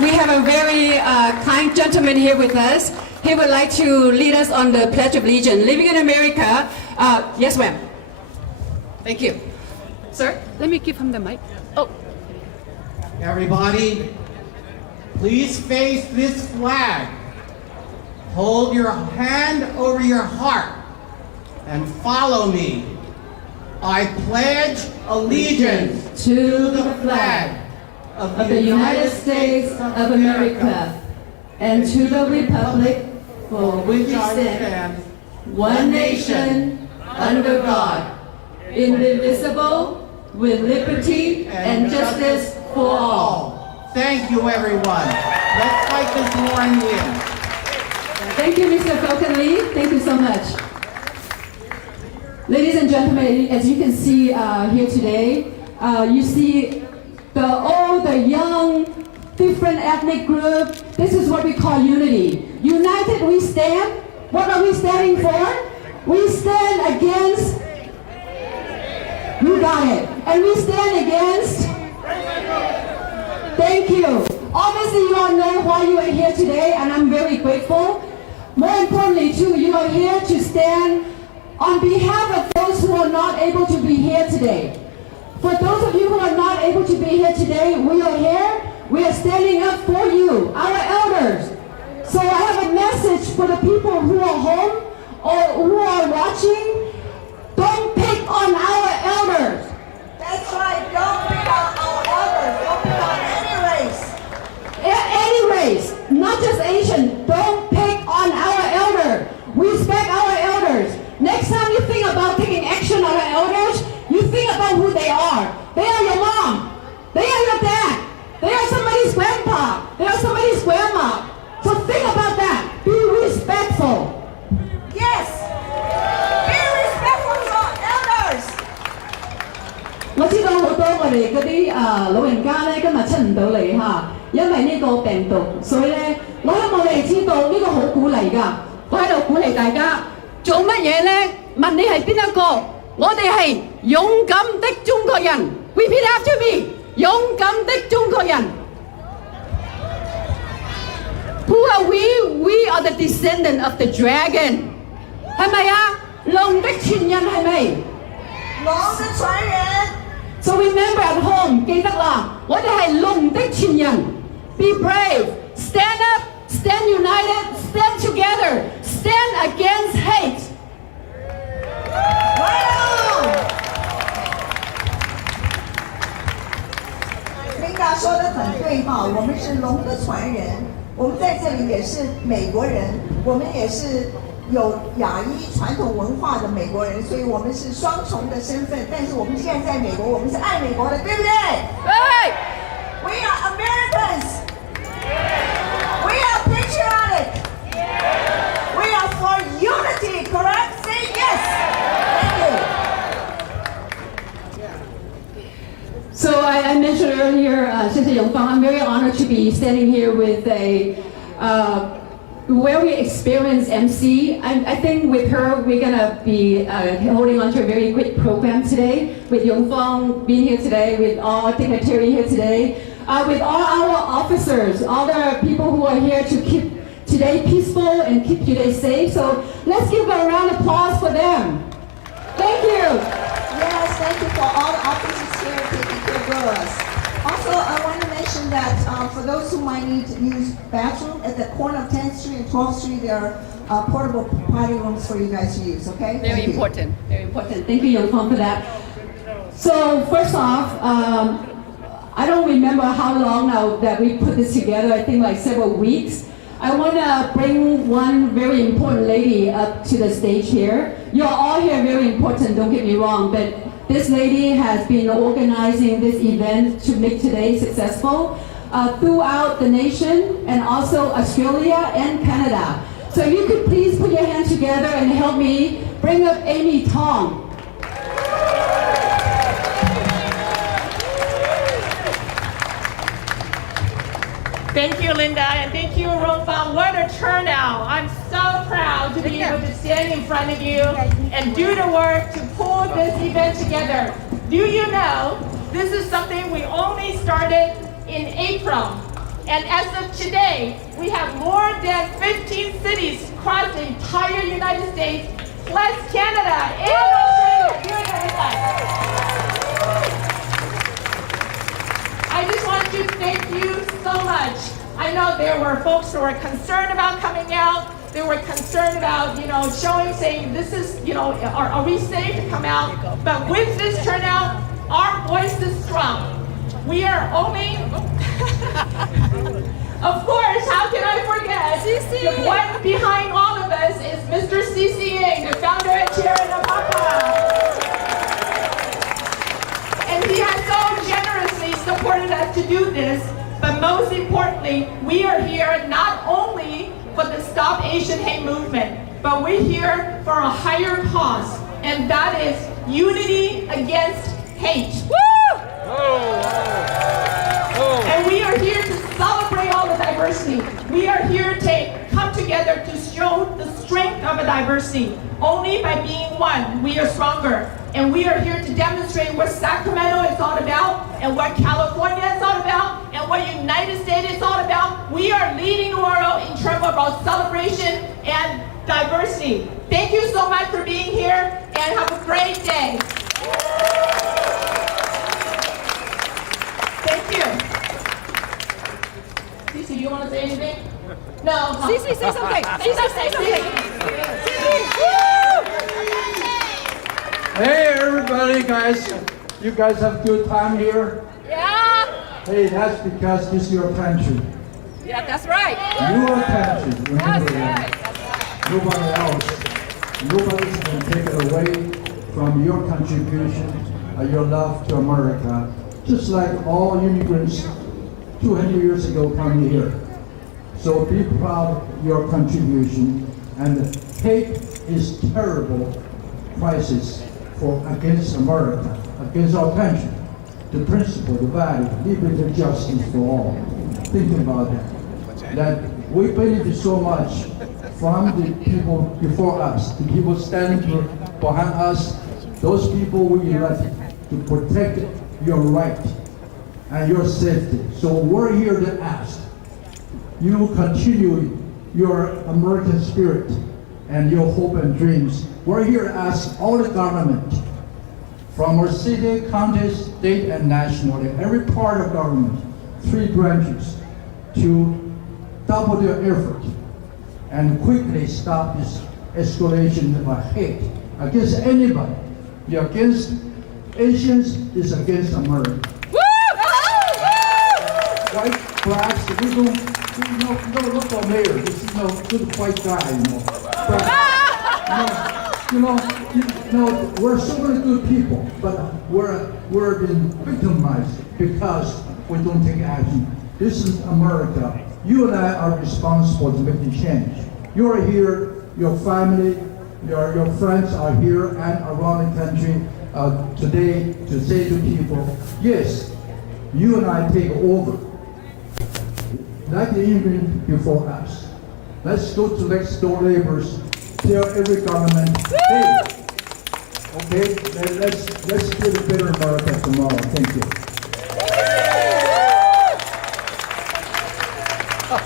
we have a very kind gentleman here with us. He would like to lead us on the Pledge of Allegiance. Living in America. Yes, ma'am. Thank you. Sir, let me give him the mic. Oh. Everybody, please face this flag. Hold your hand over your heart and follow me. I pledge allegiance to the flag of the United States of America and to the republic for which I stand, one nation, under God, indivisible, with liberty and justice for all. Thank you, everyone. Let's fight this war and win. Thank you, Mr. Falcon Lee. Thank you so much. Ladies and gentlemen, as you can see here today, you see all the young, different ethnic group. This is what we call unity. United we stand. What are we standing for? We stand against, you got it. And we stand against, thank you. Obviously you all know why you are here today, and I'm very grateful. More importantly too, you are here to stand on behalf of those who are not able to be here today. For those of you who are not able to be here today, we are here. We are standing up for you, our elders. So I have a message for the people who are home or who are watching. Don't pick on our elders. That's right, don't pick on our elders. Don't pick on any race. Any race, not just Asian. Don't pick on our elder. We respect our elders. Next time you think about taking action on our elders, you think about who they are. They are your mom. They are your dad. They are somebody's grandpa. They are somebody's grandma. So think about that. Be respectful. Yes. Be respectful to our elders. 我知道好多我哋嗰啲老人家咧今日出唔到嚟嚇，因為呢個病毒，所以咧我希望你哋知道呢個好鼓勵㗎。我喺度鼓勵大家做乜嘢咧？問你係邊一個？我哋係勇敢的中國人。Repeat after me， 勇敢的中國人。Who are we? We are the descendant of the dragon。係咪啊？龍的傳人係咪？龍的傳人。So remember at home， 記得啦，我哋係龍的傳人。Be brave, stand up, stand united, stand together, stand against hate. Linda 说得很对哈，我们是龙的传人，我们在这里也是美国人，我们也是有亚裔传统文化的美国人，所以我们是双重的身份。但是我们现在在美国，我们是爱美国的，对不对？对。We are Americans. We are patriotic. We are for unity, correct? Say yes. Thank you. So I mentioned earlier, 谢谢永芳, I'm very honored to be standing here with a very experienced MC. I think with her, we're going to be holding on to a very great program today, with Yongfang being here today, with all dignitaries here today, with all our officers, all the people who are here to keep today peaceful and keep today safe. So let's give a round of applause for them. Thank you. Yes, thank you for all the officers here taking care of us. Also, I want to mention that for those who might need to use bathroom, at the corner of 10th Street and 12th Street, there are portable potty rooms for you guys to use, okay? Very important, very important. Thank you, Yongfang, for that. So first off, I don't remember how long now that we put this together, I think like several weeks. I want to bring one very important lady up to the stage here. You're all here very important, don't get me wrong, but this lady has been organizing this event to make today successful throughout the nation and also Australia and Canada. So if you could please put your hands together and help me bring up Amy Tong. Thank you, Linda, and thank you, Rongfang. What a turnout. I'm so proud to be able to stand in front of you and do the work to pull this event together. Do you know, this is something we only started in April. And as of today, we have more than 15 cities across the entire United States, plus Canada and Australia doing it with us. I just want to thank you so much. I know there were folks who were concerned about coming out. They were concerned about, showing, saying, this is, are we safe to come out? But with this turnout, our voice is strong. We are only, of course, how can I forget? The one behind all of us is Mr. CCA, the founder and chair of AAPI. And he has so generously supported us to do this. But most importantly, we are here not only for the Stop Asian Hate movement, but we're here for a higher cause, and that is unity against hate. Woo! And we are here to celebrate all the diversity. We are here to come together to show the strength of a diversity. Only by being one, we are stronger. And we are here to demonstrate what Sacramento is all about, and what California is all about, and what United States is all about. We are leading the world in terms of our celebration and diversity. Thank you so much for being here, and have a great day. Thank you. Cece, do you want to say anything? No. Cece, say something. Cece, say something. Hey everybody, guys. You guys have a good time here? Yeah. Hey, that's because this is your country. Yeah, that's right. Your country. Remember That's that. Nobody else. Nobody's going to take it away from your contribution, your love to America. Just like all immigrants 200 years ago come here. So be proud of your contribution. And hate is terrible crisis against America, against our country. The principle, the value, liberty, justice for all. Think about that. That we benefit so much from the people before us, the people standing behind us, those people we elected to protect your right and your safety. So we're here to ask you continue your American spirit and your hope and dreams. We're here to ask all the government, from our city, county, state, and national, every part of government, 3 branches, to double their effort and quickly stop this escalation of hate against anybody. You're against Asians, is against America. White, blacks, we don't look for mayor. This is no good white guy, But, we're so many good people, but we're being victimized because we don't take action. This is America. You and I are responsible to make the change. You are here, your family, your friends are here and around the country today to say to people, yes, you and I take over. Like the immigrant before us. Let's go to next door neighbors, tell every government, hey, okay, let's build a better America tomorrow. Thank you.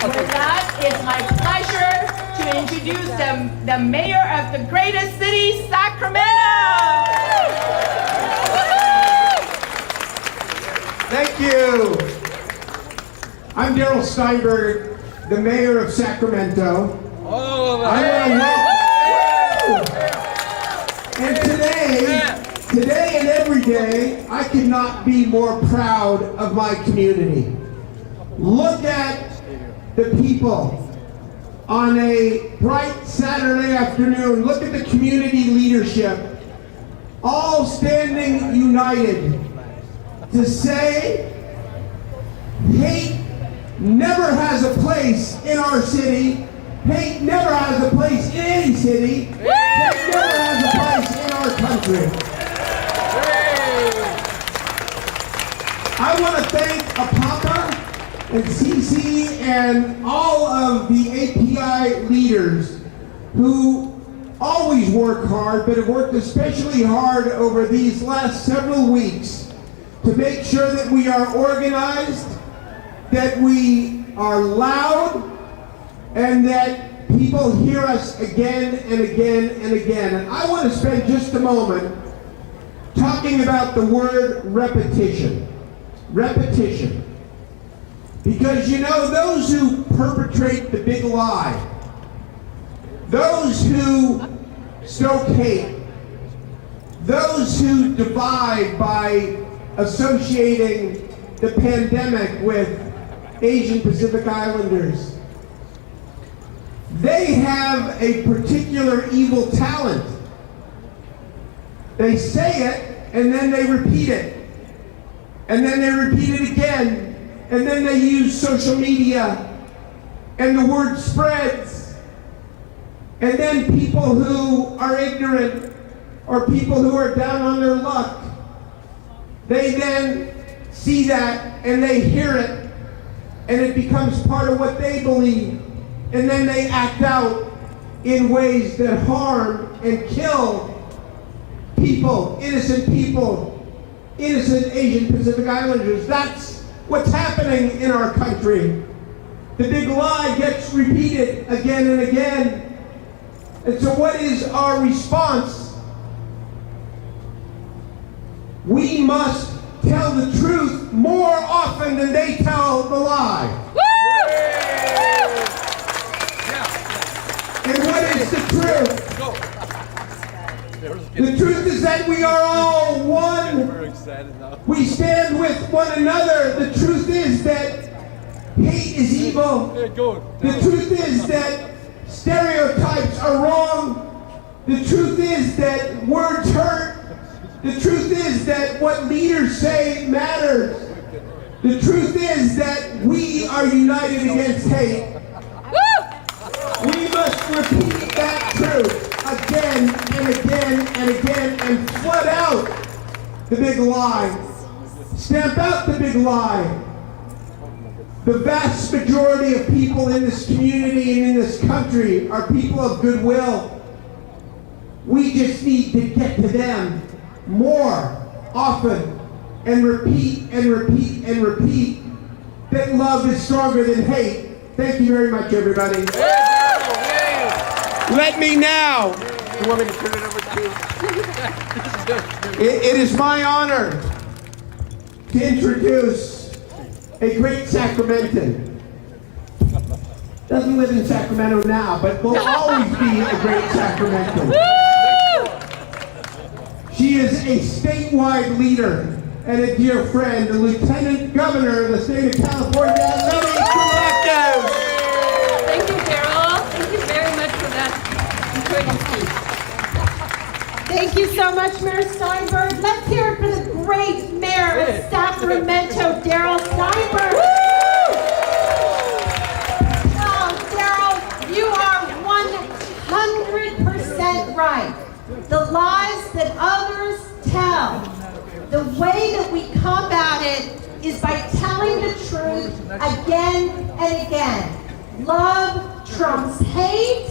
With that, it's my pleasure to introduce the mayor of the greatest city, Sacramento. Thank you. I'm Darrell Steinberg, the mayor of Sacramento. And today and every day, I could not be more proud of my community. Look at the people on a bright Saturday afternoon. Look at the community leadership, all standing united to say hate never has a place in our city. Hate never has a place in any city. Hate never has a place in our country. I want to thank AAPI and CC and all of the AAPI leaders who always work hard, but have worked especially hard over these last several weeks to make sure that we are organized, that we are loud and that people hear us again and again and again. And I want to spend just a moment talking about the word repetition. Repetition. Because you know, those who perpetrate the big lie, those who stoke hate, those who divide by associating the pandemic with Asian Pacific Islanders, they have a particular evil talent. They say it, and then they repeat it. And then they repeat it again. And then they use social media, and the word spreads. And then people who are ignorant, or people who are down on their luck, they then see that, and they hear it, and it becomes part of what they believe. And then they act out in ways that harm and kill people, innocent Asian Pacific Islanders. That's what's happening in our country. The big lie gets repeated again and again. And so what is our response? We must tell the truth more often than they tell the lie. And what is the truth? The truth is that we are all one. We stand with one another. The truth is that hate is evil. The truth is that stereotypes are wrong. The truth is that words hurt. The truth is that what leaders say matters. The truth is that we are united against hate. We must repeat that truth again and again and again and flood out the big lie. Stamp out the big lie. The vast majority of people in this community and in this country are people of goodwill. We just need to get to them more often and repeat and repeat and repeat that love is stronger than hate. Thank you very much, everybody. Let me now. You want me to turn it over to you? It is my honor to introduce a great Sacramentan. Doesn't live in Sacramento now, but will always be a great Sacramentan. She is a statewide leader and a dear friend, the Lieutenant Governor of the state of California, Lenny Collective. Thank you, Daryl. Thank you very much for that encouraging speech. Thank you so much, Mayor Steinberg. Let's hear it for the great mayor of Sacramento, Daryl Steinberg. Oh, Daryl, you are 100% right. The lies that others tell, the way that we combat it is by telling the truth again and again. Love trumps hate.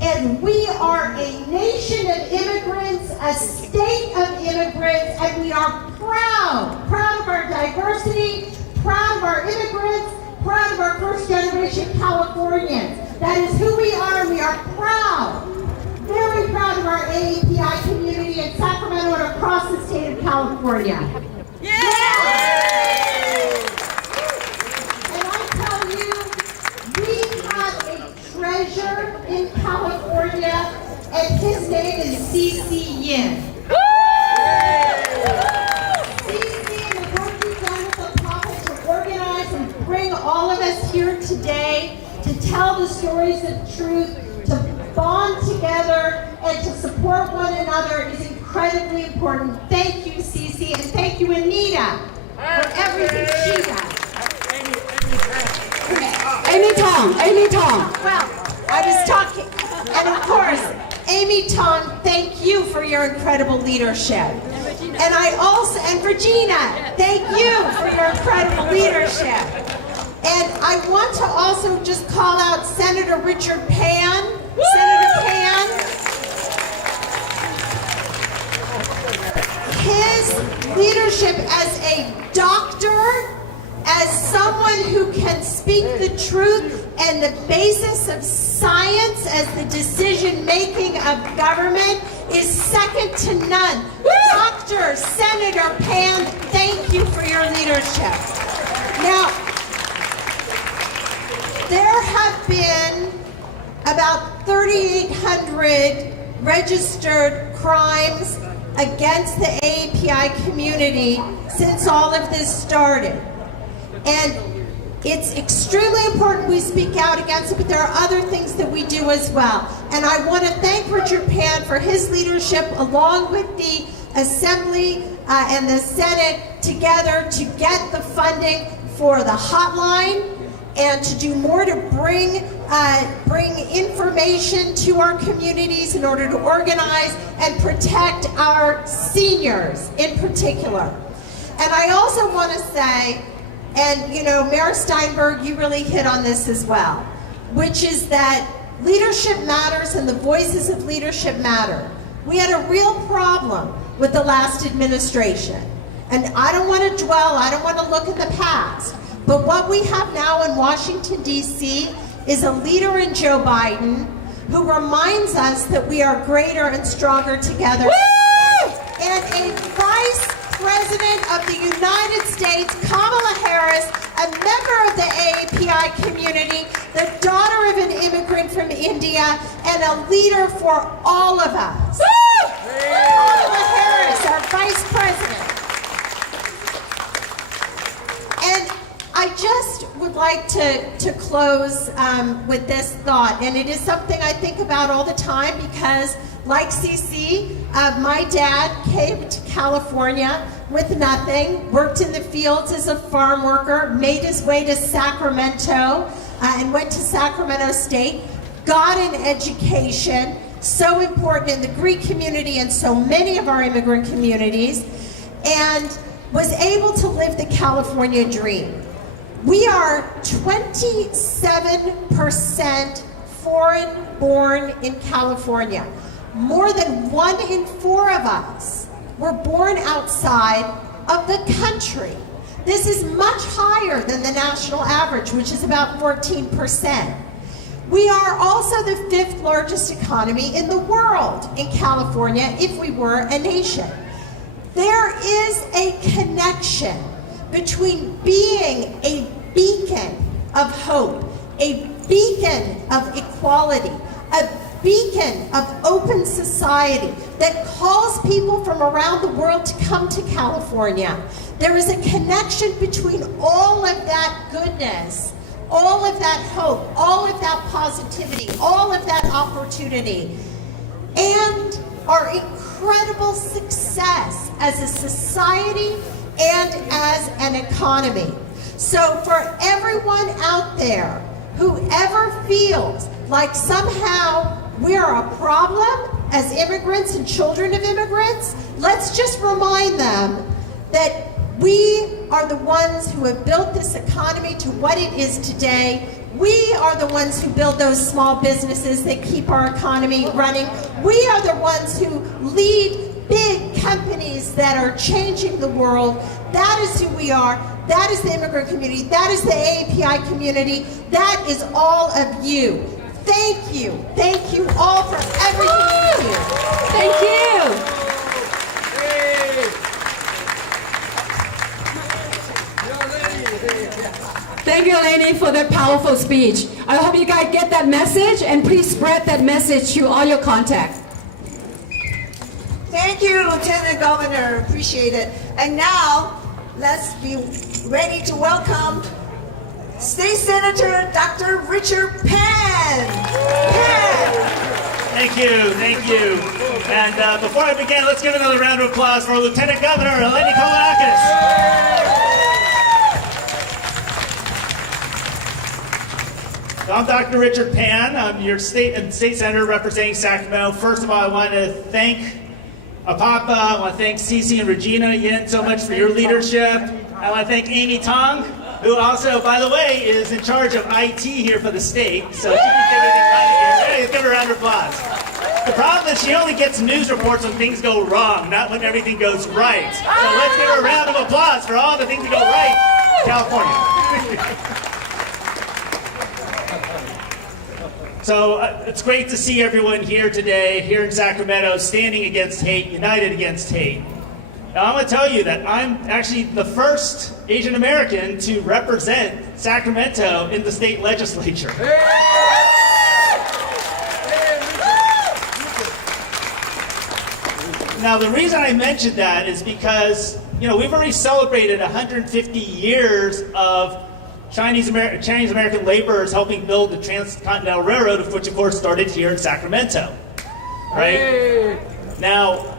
And we are a nation of immigrants, a state of immigrants, and we are proud of our diversity, proud of our immigrants, proud of our first-generation Californians. That is who we are, and we are proud, very proud of our AAPI community in Sacramento and across the state of California. And I tell you, we have a treasure in California, and his name is C.C. Yin. C.C. and the work he's done with the Prophet to organize and bring all of us here today to tell the stories of truth, to bond together, and to support one another is incredibly important. Thank you, C.C., and thank you, Anita, for everything she does. Amy Tong. Well, I was talking, and of course, Amy Tong, thank you for your incredible leadership. And Regina, thank you for your incredible leadership. And I want to also just call out Senator Richard Pan. Senator Pan. His leadership as a doctor, as someone who can speak the truth and the basis of science as the decision-making of government is second to none. Dr. Senator Pan, thank you for your leadership. Now, there have been about 3,800 registered crimes against the AAPI community since all of this started. And it's extremely important we speak out against it, but there are other things that we do as well. And I want to thank Richard Pan for his leadership along with the Assembly and the Senate together to get the funding for the hotline and to do more to bring information to our communities in order to organize and protect our seniors in particular. And I also want to say, and you know, Mayor Steinberg, you really hit on this as well, which is that leadership matters and the voices of leadership matter. We had a real problem with the last administration. And I don't want to dwell, I don't want to look at the past. But what we have now in Washington, D.C. is a leader in Joe Biden who reminds us that we are greater and stronger together. Woo! And a Vice President of the United States, Kamala Harris, a member of the AAPI community, the daughter of an immigrant from India, and a leader for all of us. Woo! Kamala Harris, our Vice President. And I just would like to close with this thought, and it is something I think about all the time because, like CC, my dad came to California with nothing, worked in the fields as a farm worker, made his way to Sacramento, and went to Sacramento State, got an education, so important in the Greek community and so many of our immigrant communities, and was able to live the California dream. We are 27% foreign born in California. More than 1 in 4 of us were born outside of the country. This is much higher than the national average, which is about 14%. We are also the 5th largest economy in the world in California if we were a nation. There is a connection between being a beacon of hope, a beacon of equality, a beacon of open society that calls people from around the world to come to California. There is a connection between all of that goodness, all of that hope, all of that positivity, all of that opportunity, and our incredible success as a society and as an economy. So for everyone out there who ever feels like somehow we're a problem as immigrants and children of immigrants, let's just remind them that we are the ones who have built this economy to what it is today. We are the ones who build those small businesses that keep our economy running. We are the ones who lead big companies that are changing the world. That is who we are. That is the immigrant community. That is the AAPI community. That is all of you. Thank you. Thank you all for everything you do. Thank you. Thank you, Lainey, for that powerful speech. I hope you guys get that message, and please spread that message to all your contacts. Thank you, Lieutenant Governor. Appreciate it. And now, let's be ready to welcome State Senator Dr. Richard Pan. Thank you, thank you. And before I begin, let's give another round of applause for Lieutenant Governor Eleni Kounalakis. So I'm Dr. Richard Pan. I'm your state senator representing Sacramento. First of all, I want to thank AAPI. I want to thank Cece and Regina Yin so much for your leadership. I want to thank Amy Tong, who also, by the way, is in charge of IT here for the state. So she can get everything right here. Let's give her a round of applause. The problem is she only gets news reports when things go wrong, not when everything goes right. So let's give her a round of applause for all the things that go right. California. So it's great to see everyone here today, here in Sacramento, standing against hate, united against hate. Now, I'm going to tell you that I'm actually the first Asian American to represent Sacramento in the state legislature. Now, the reason I mentioned that is because, we've already celebrated 150 years of Chinese American laborers helping build the Transcontinental Railroad, of which, of course, started here in Sacramento, right? Hey. Now,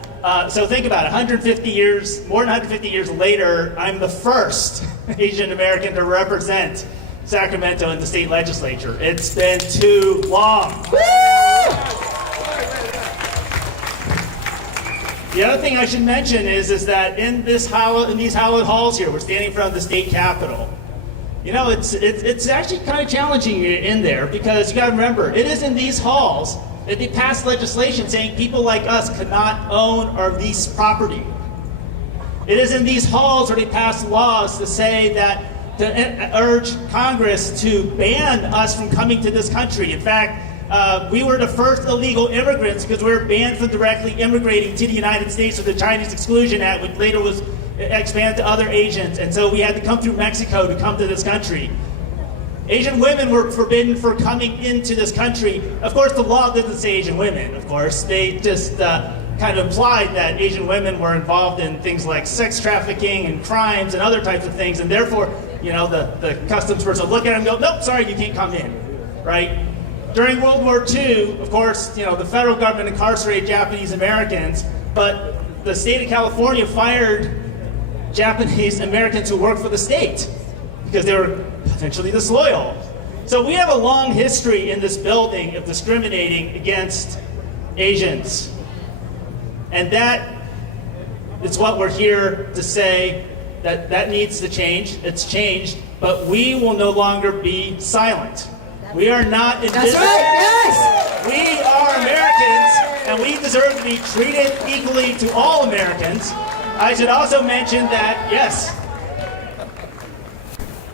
so think about it, 150 years, more than 150 years later, I'm the first Asian American to represent Sacramento in the state legislature. It's been too long. The other thing I should mention is that in these hallowed halls here, we're standing in front of the state capitol. It's actually kind of challenging in there because you got to remember, it is in these halls that they passed legislation saying people like us cannot own or lease property. It is in these halls where they passed laws to say that, to urge Congress to ban us from coming to this country. In fact, we were the first illegal immigrants because we were banned from directly immigrating to the United States with the Chinese Exclusion Act, which later was expanded to other Asians. And so we had to come through Mexico to come to this country. Asian women were forbidden for coming into this country. Of course, the law doesn't say Asian women, of course. They just kind of implied that Asian women were involved in things like sex trafficking and crimes and other types of things. And therefore, the customs person would look at them and go, nope, sorry, you can't come in, right? During World War II, of course, the federal government incarcerated Japanese Americans, but the state of California fired Japanese Americans who worked for the state because they were potentially disloyal. So we have a long history in this building of discriminating against Asians. And that is what we're here to say, that needs to change. It's changed, but we will no longer be silent. We are not invisible. That's right, yes! We are Americans, and we deserve to be treated equally to all Americans. I should also mention that, yes,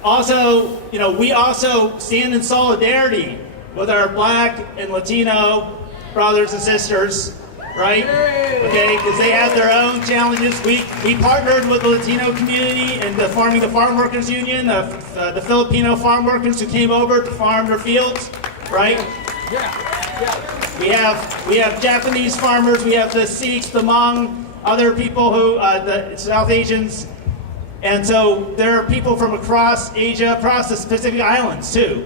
also, we also stand in solidarity with our Black and Latino brothers and sisters, right? Okay, because they have their own challenges. We partnered with the Latino community in forming the Farm Workers Union, the Filipino farm workers who came over to farm their fields, right? Yeah. We have Japanese farmers, we have the Sikhs, the Hmong, other people who, the South Asians. And so there are people from across Asia, across the Pacific Islands too,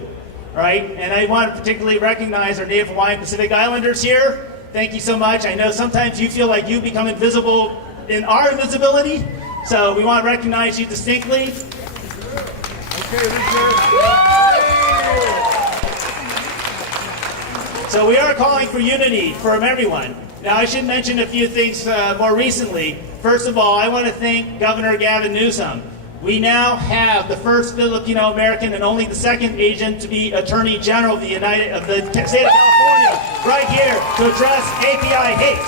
right? And I want to particularly recognize our Native Hawaiian Pacific Islanders here. Thank you so much. I know sometimes you feel like you become invisible in our invisibility, so we want to recognize you distinctly. Okay, Richard. So we are calling for unity from everyone. Now, I should mention a few things more recently. First of all, I want to thank Governor Gavin Newsom. We now have the first Filipino American and only the second Asian to be Attorney General of the state of California, right here to address AAPI hate.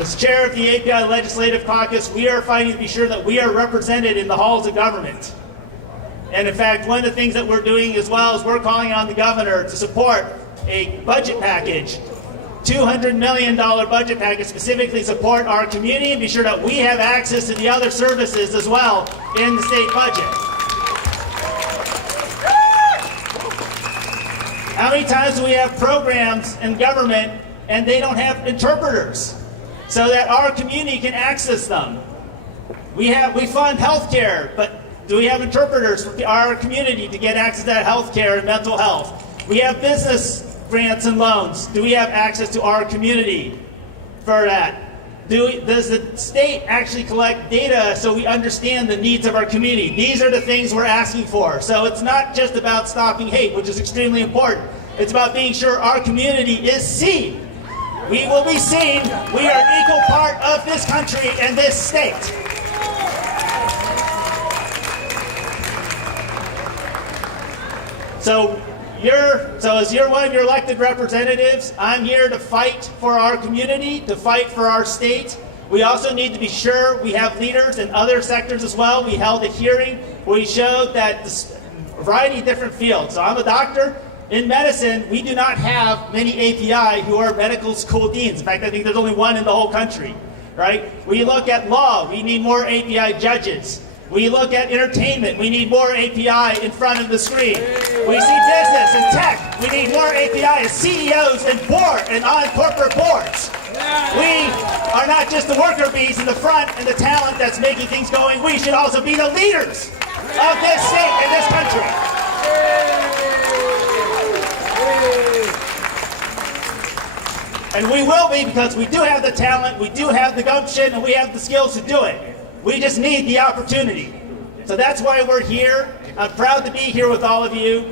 As chair of the AAPI Legislative Caucus, we are fighting to be sure that we are represented in the halls of government. And in fact, one of the things that we're doing as well is we're calling on the governor to support a budget package, $200 million budget package, specifically support our community and be sure that we have access to the other services as well in the state budget. How many times do we have programs in government and they don't have interpreters so that our community can access them? We fund healthcare, but do we have interpreters for our community to get access to that healthcare and mental health? We have business grants and loans. Do we have access to our community for that? Does the state actually collect data so we understand the needs of our community? These are the things we're asking for. So it's not just about stopping hate, which is extremely important. It's about being sure our community is seen. We will be seen. We are an equal part of this country and this state. So as you're one of your elected representatives, I'm here to fight for our community, to fight for our state. We also need to be sure we have leaders in other sectors as well. We held a hearing where we showed that a variety of different fields. So I'm a doctor. In medicine, we do not have many API who are medical school deans. In fact, I think there's only one in the whole country, right? We look at law, we need more API judges. We look at entertainment, we need more API in front of the screen. We see business and tech, we need more API as CEOs and board and on corporate boards. We are not just the worker bees in the front and the talent that's making things going. We should also be the leaders of this state and this country. And we will be, because we do have the talent, we do have the gumption, and we have the skills to do it. We just need the opportunity. So that's why we're here. I'm proud to be here with all of you.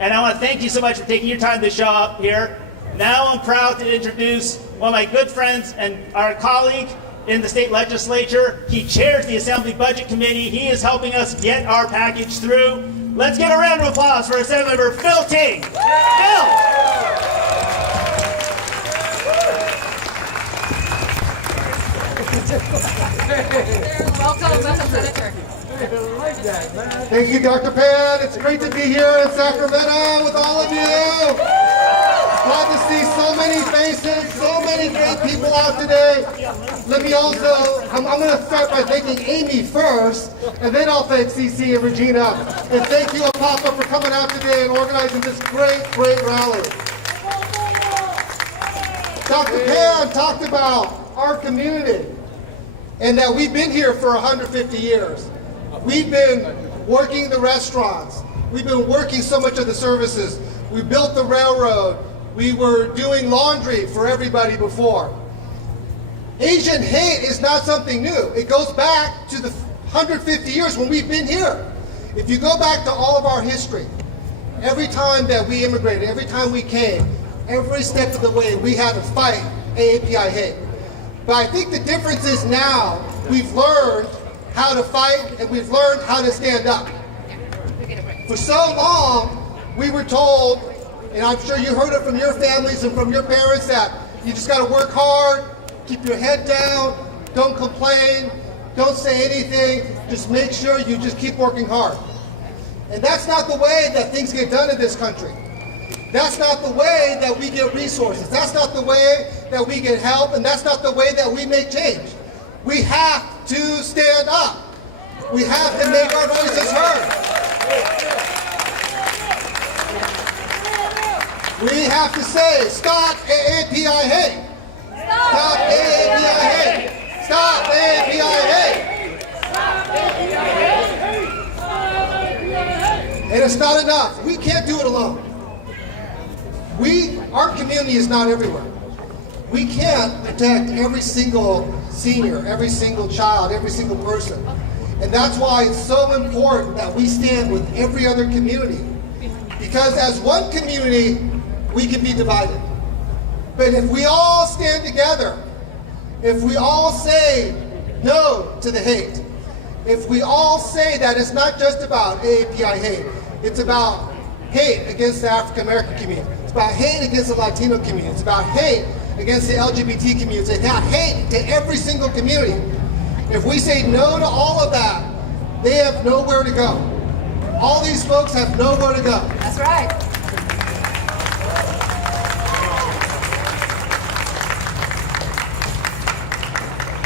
And I want to thank you so much for taking your time to show up here. Now I'm proud to introduce one of my good friends and our colleague in the state legislature. He chairs the Assembly Budget Committee. He is helping us get our package through. Let's get a round of applause for Assemblymember Phil Ting. Phil! Welcome, Senator. Thank you, Dr. Pan. It's great to be here in Sacramento with all of you. Glad to see so many faces, so many great people out today. Let me also, I'm going to start by thanking Amy first, and then I'll thank CC and Regina. And thank you, AAPI, for coming out today and organizing this great rally. Dr. Pan talked about our community and that we've been here for 150 years. We've been working the restaurants. We've been working so much of the services. We built the railroad. We were doing laundry for everybody before. Asian hate is not something new. It goes back to the 150 years when we've been here. If you go back to all of our history, every time that we immigrated, every time we came, every step of the way we had to fight AAPI hate. But I think the difference is now we've learned how to fight and we've learned how to stand up. For so long, we were told, and I'm sure you heard it from your families and from your parents, that you just got to work hard, keep your head down, don't complain, don't say anything, just make sure you just keep working hard. And that's not the way that things get done in this country. That's not the way that we get resources. That's not the way that we get help, and that's not the way that we make change. We have to stand up. We have to make our voices heard. We have to say, stop AAPI hate. Stop AAPI hate. Stop AAPI hate. And it's not enough. We can't do it alone. Our community is not everywhere. We can't protect every single senior, every single child, every single person. And that's why it's so important that we stand with every other community. Because as one community, we can be divided. But if we all stand together, if we all say no to the hate, if we all say that it's not just about AAPI hate, it's about hate against the African American community, it's about hate against the Latino community, it's about hate against the LGBT community, it's about hate to every single community. If we say no to all of that, they have nowhere to go. All these folks have nowhere to go. That's right.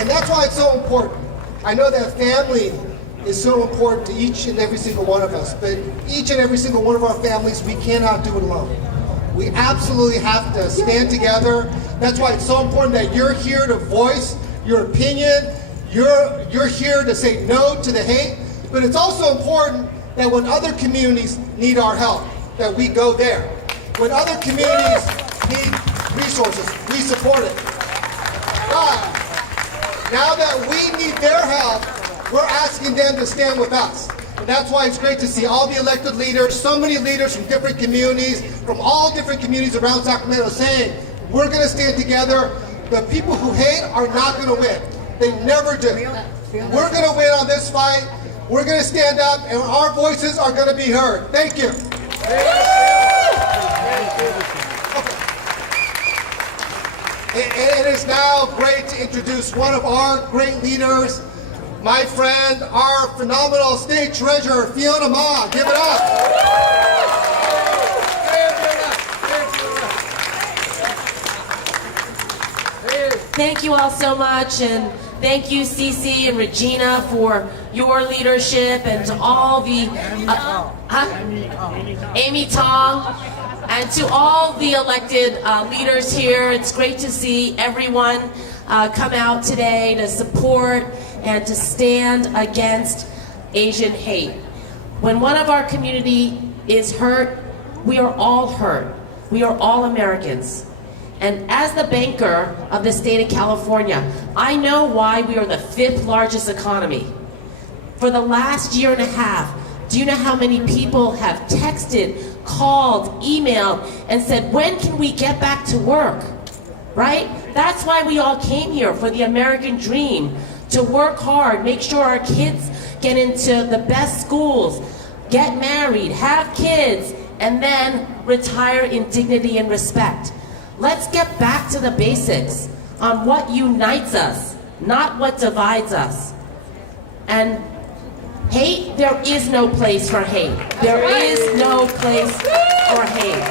And that's why it's so important. I know that family is so important to each and every single one of us, but each and every single one of our families, we cannot do it alone. We absolutely have to stand together. That's why it's so important that you're here to voice your opinion. You're here to say no to the hate, but it's also important that when other communities need our help, that we go there. When other communities need resources, we support it. But now that we need their help, we're asking them to stand with us. And that's why it's great to see all the elected leaders, so many leaders from different communities, from all different communities around Sacramento saying, we're going to stand together. The people who hate are not going to win. They never do. We're going to win on this fight. We're going to stand up, and our voices are going to be heard. Thank you. It is now great to introduce one of our great leaders, my friend, our phenomenal state treasurer, Fiona Ma. Give it up. Thank you all so much, and thank you, Cece and Regina, for your leadership, and to all the Amy Tong, and to all the elected leaders here. It's great to see everyone come out today to support and to stand against Asian hate. When one of our community is hurt, we are all hurt. We are all Americans. And as the banker of the state of California, I know why we are the 5th largest economy. For the last year and a half, do you know how many people have texted, called, emailed, and said, when can we get back to work? Right? That's why we all came here, for the American dream, to work hard, make sure our kids get into the best schools, get married, have kids, and then retire in dignity and respect. Let's get back to the basics on what unites us, not what divides us. And hate, there is no place for hate. There is no place for hate.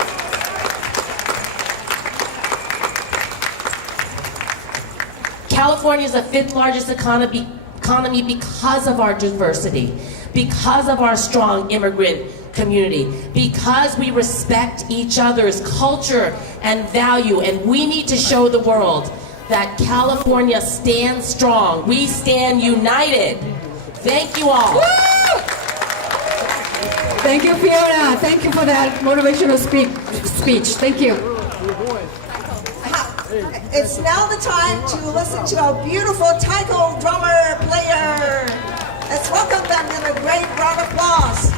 California is the 5th largest economy because of our diversity, because of our strong immigrant community, because we respect each other's culture and value, and we need to show the world that California stands strong. We stand united. Thank you all. Thank you, Fiona. Thank you for that motivational speech. Thank you. It's now the time to listen to our beautiful taiko drummer player. Let's welcome them with a great round of applause.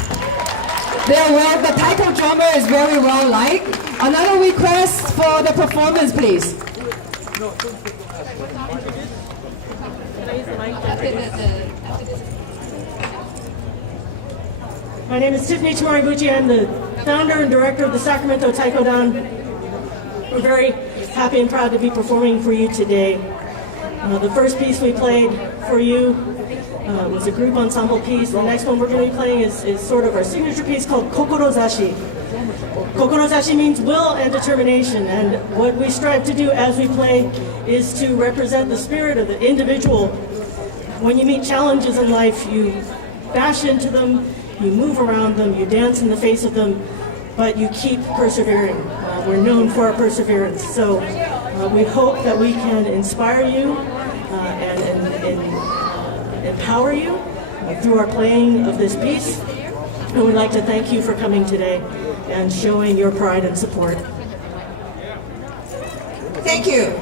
The taiko drummer is very well liked. Another request for the performance, please. My name is Tiffany Tumaribuchi. I'm the founder and director of the Sacramento Taiko Dan. We're very happy and proud to be performing for you today. The first piece we played for you was a group ensemble piece. The next one we're going to be playing is sort of our signature piece called Kokorozashi. Kokorozashi means will and determination, and what we strive to do as we play is to represent the spirit of the individual. When you meet challenges in life, you bash into them, you move around them, you dance in the face of them, but you keep persevering. We're known for our perseverance, so we hope that we can inspire you and empower you through our playing of this piece. And we'd like to thank you for coming today and showing your pride and support. Thank you.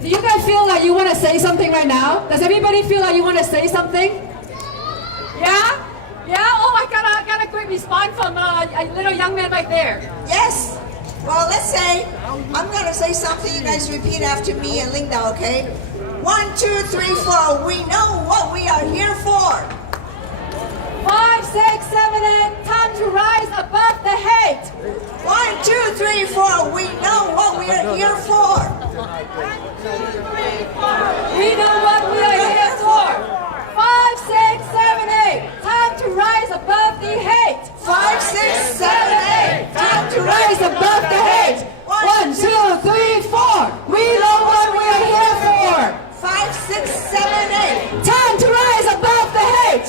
Do you guys feel like you want to say something right now? Does everybody feel like you want to say something? Yeah? Yeah? Oh, I got a great response from a little young man right there. Yes. Well, let's say, I'm going to say something. You guys repeat after me and Linda, okay? 1, 2, 3, 4. We know what we are here for. 5, 6, 7, 8. Time to rise above the hate. 1, 2, 3, 4. We know what we are here for. 1, 2, 3, 4. We know what we are here for. 5, 6, 7, 8. Time to rise above the hate. 5, 6, 7, 8. Time to rise above the hate. 1, 2, 3, 4. We know what we are here for. 5, 6, 7, 8. Time to rise above the hate.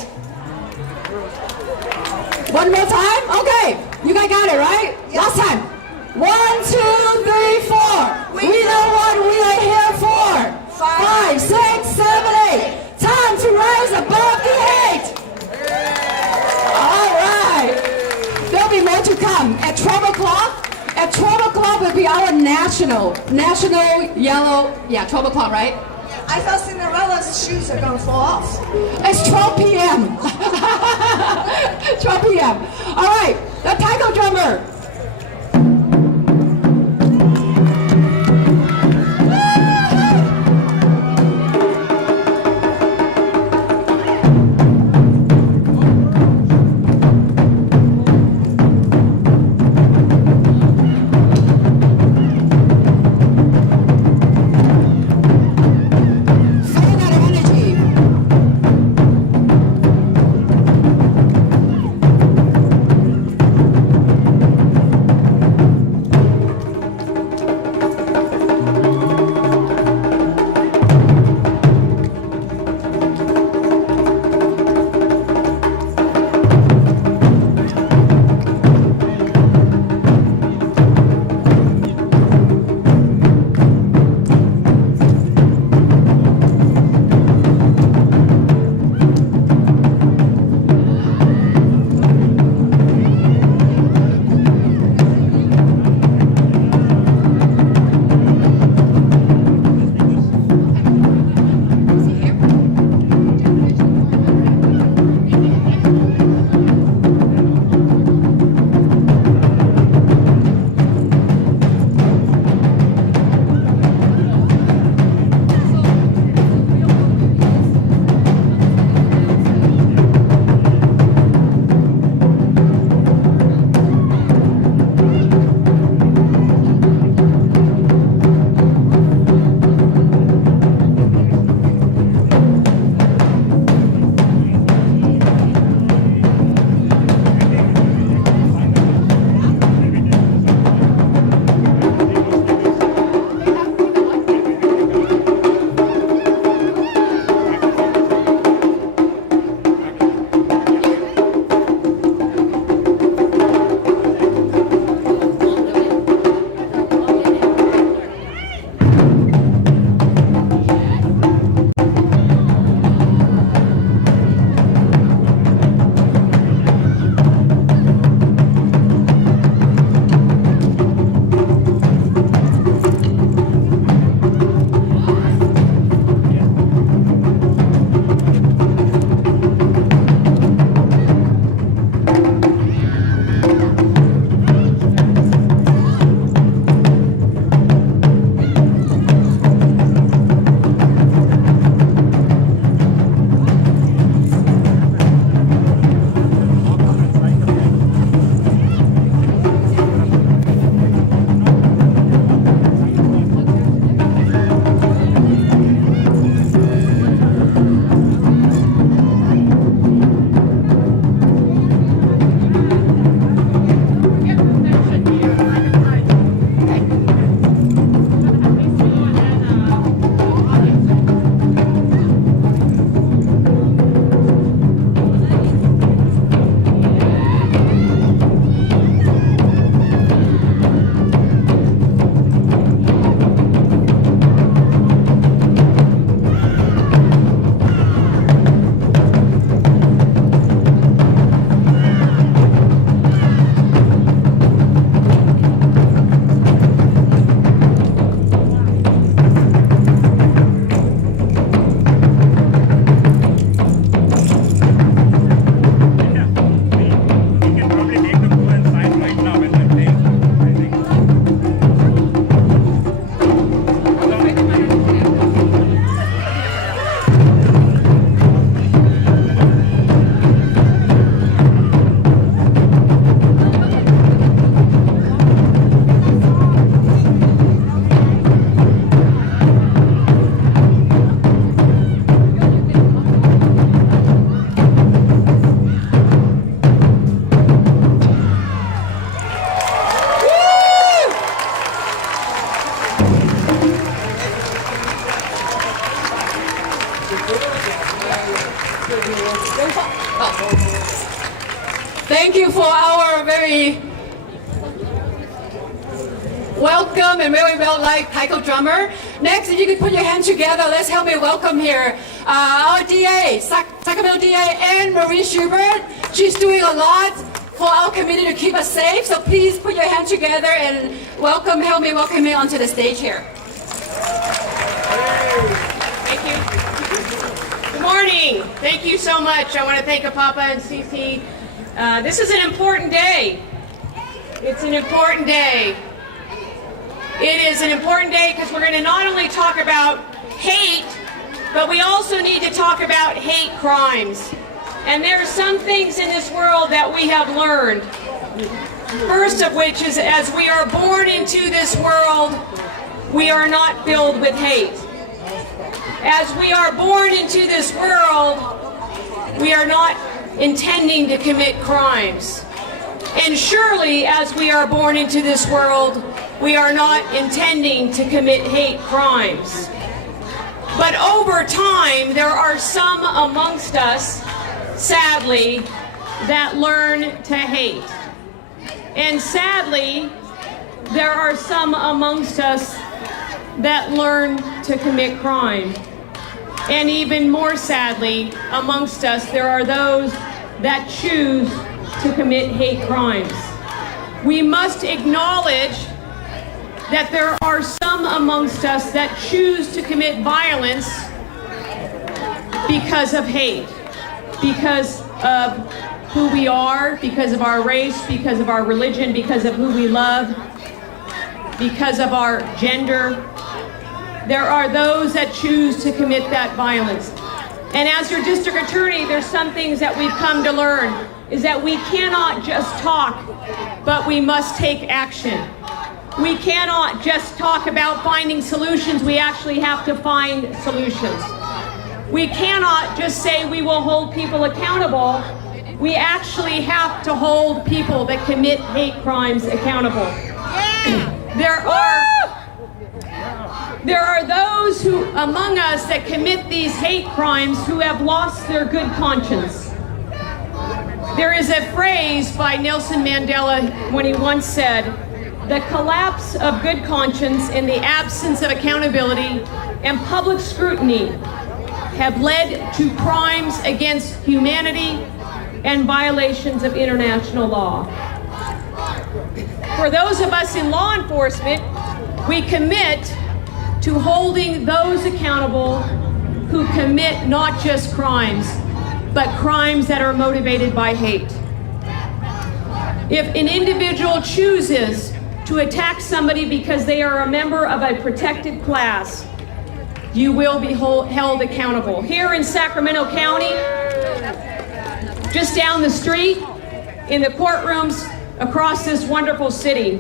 One more time? Okay. You guys got it, right? Last time. 1, 2, 3, 4. We know what we are here for. 5, 6, 7, 8. Time to rise above the hate. All right. There'll be more to come. At 12 o'clock, at 12 o'clock will be our national yellow, 12 o'clock, right? I thought Cinderella's shoes are going to fall off. It's 12 p.m. 12 p.m. All right, the taiko drummer. Thank you for our very welcome and very well-liked taiko drummer. Next, if you could put your hands together, let's help me welcome here our DA, Sacramento DA, Anne Marie Schubert. She's doing a lot for our community to keep us safe, so please put your hands together and help me welcome me onto the stage here. Thank you. Good morning. Thank you so much. I want to thank AAPI and CC. This is an important day. It's an important day. It is an important day because we're going to not only talk about hate, but we also need to talk about hate crimes. And there are some things in this world that we have learned. First of which is, as we are born into this world, we are not filled with hate. As we are born into this world, we are not intending to commit crimes. And surely, as we are born into this world, we are not intending to commit hate crimes. But over time, there are some amongst us, sadly, that learn to hate. And sadly, there are some amongst us that learn to commit crime. And even more sadly, amongst us, there are those that choose to commit hate crimes. We must acknowledge that there are some amongst us that choose to commit violence because of hate, because of who we are, because of our race, because of our religion, because of who we love, because of our gender. There are those that choose to commit that violence. And as your district attorney, there's some things that we've come to learn, is that we cannot just talk, but we must take action. We cannot just talk about finding solutions, we actually have to find solutions. We cannot just say we will hold people accountable, we actually have to hold people that commit hate crimes accountable. There are those who among us that commit these hate crimes who have lost their good conscience. There is a phrase by Nelson Mandela when he once said, "The collapse of good conscience and the absence of accountability and public scrutiny have led to crimes against humanity and violations of international law." For those of us in law enforcement, we commit to holding those accountable who commit not just crimes, but crimes that are motivated by hate. If an individual chooses to attack somebody because they are a member of a protected class, you will be held accountable. Here in Sacramento County, just down the street, in the courtrooms across this wonderful city,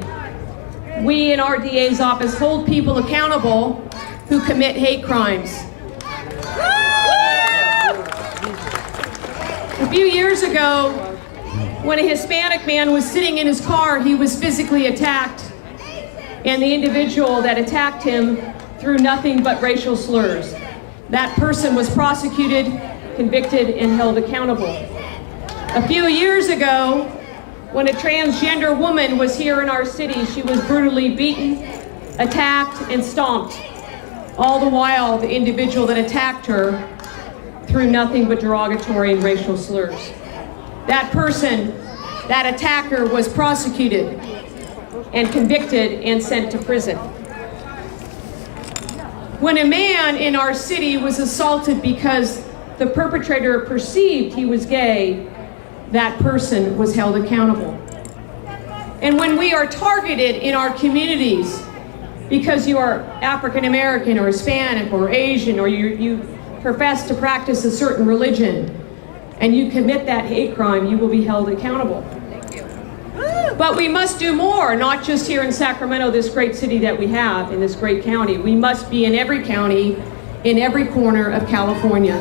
we in our DA's office hold people accountable who commit hate crimes. A few years ago, when a Hispanic man was sitting in his car, he was physically attacked, and the individual that attacked him threw nothing but racial slurs. That person was prosecuted, convicted, and held accountable. A few years ago, when a transgender woman was here in our city, she was brutally beaten, attacked, and stomped. All the while, the individual that attacked her threw nothing but derogatory and racial slurs. That person, that attacker, was prosecuted and convicted and sent to prison. When a man in our city was assaulted because the perpetrator perceived he was gay, that person was held accountable. And when we are targeted in our communities because you are African American or Hispanic or Asian, or you profess to practice a certain religion, and you commit that hate crime, you will be held accountable. But we must do more, not just here in Sacramento, this great city that we have, in this great county. We must be in every county, in every corner of California,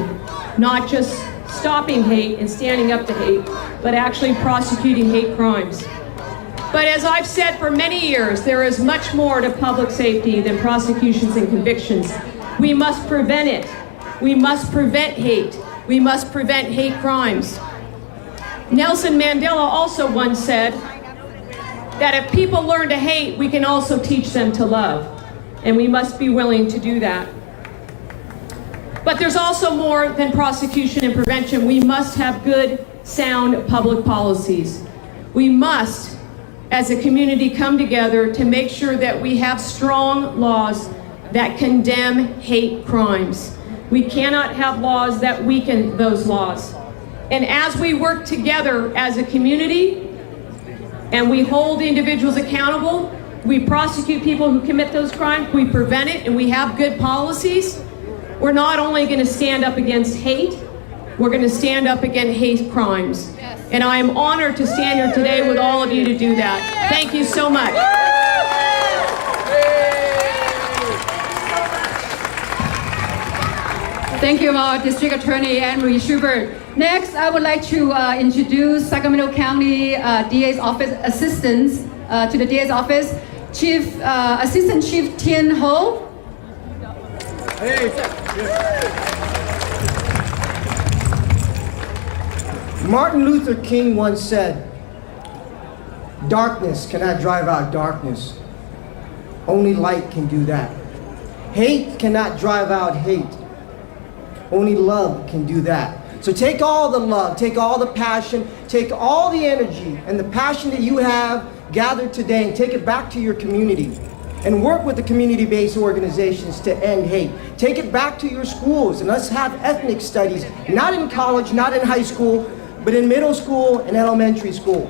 not just stopping hate and standing up to hate, but actually prosecuting hate crimes. But as I've said for many years, there is much more to public safety than prosecutions and convictions. We must prevent it. We must prevent hate. We must prevent hate crimes. Nelson Mandela also once said that if people learn to hate, we can also teach them to love. And we must be willing to do that. But there's also more than prosecution and prevention. We must have good, sound public policies. We must, as a community, come together to make sure that we have strong laws that condemn hate crimes. We cannot have laws that weaken those laws. And as we work together as a community and we hold individuals accountable, we prosecute people who commit those crimes, we prevent it, and we have good policies, we're not only going to stand up against hate, we're going to stand up against hate crimes. And I am honored to stand here today with all of you to do that. Thank you so much. Thank you, our District Attorney Anne-Marie Schubert. Next, I would like to introduce Sacramento County DA's office assistants to the DA's office. Assistant Chief Tien Ho. Martin Luther King once said, "Darkness cannot drive out darkness. Only light can do that. Hate cannot drive out hate. Only love can do that." So take all the love, take all the passion, take all the energy and the passion that you have gathered today and take it back to your community and work with the community-based organizations to end hate. Take it back to your schools and let's have ethnic studies, not in college, not in high school, but in middle school and elementary school.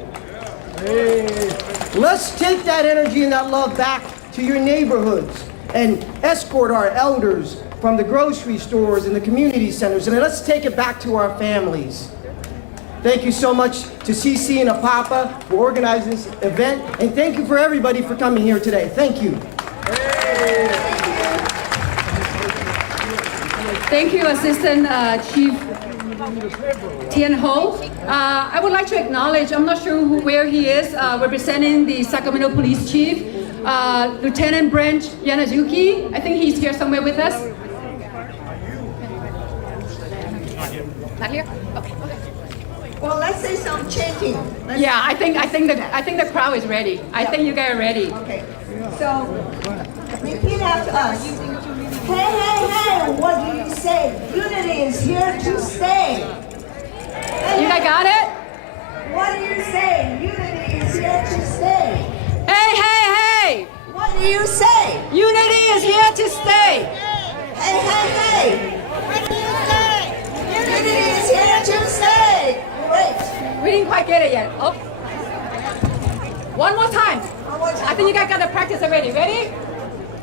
Let's take that energy and that love back to your neighborhoods and escort our elders from the grocery stores and the community centers, and let's take it back to our families. Thank you so much to CC and APAPA for organizing this event, and thank you for everybody for coming here today. Thank you. Thank you, Assistant Chief Tien Ho. I would like to acknowledge, I'm not sure where he is, representing the Sacramento Police Chief, Lieutenant Brent Yanazuki. I think he's here somewhere with us. Not here? Okay. Well, let's say some chanting. Yeah, I think the crowd is ready. I think you guys are ready. Okay. So repeat after us. Hey, hey, hey! What do you say? Unity is here to stay. You guys got it? What do you say? Unity is here to stay. Hey, hey, hey! What do you say? Unity is here to stay. Hey, hey, hey! What do you say? Unity is here to stay. Great. We didn't quite get it yet. Oh. One more time. One more time. I think you guys got the practice already. Ready?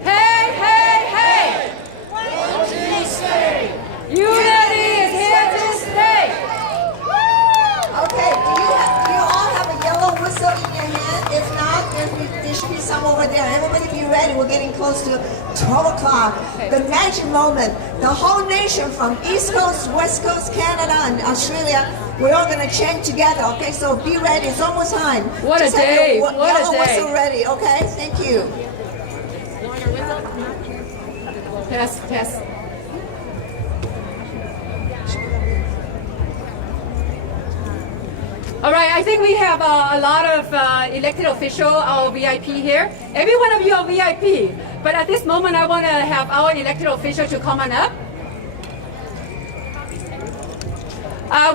Hey, hey, hey! What do you say? Unity is here to stay. Okay, do you all have a yellow whistle in your hand? If not, there should be some over there. Everybody be ready. We're getting close to 12 o'clock. The magic moment. The whole nation from East Coast, West Coast, Canada, and Australia, we're all going to chant together, okay? So be ready. It's almost time. What a day. What a yellow day. whistle ready, okay? Thank you. Test. All right, I think we have a lot of elected officials, our VIP here. Every one of you are VIP. But at this moment, I want to have our elected official to come on up.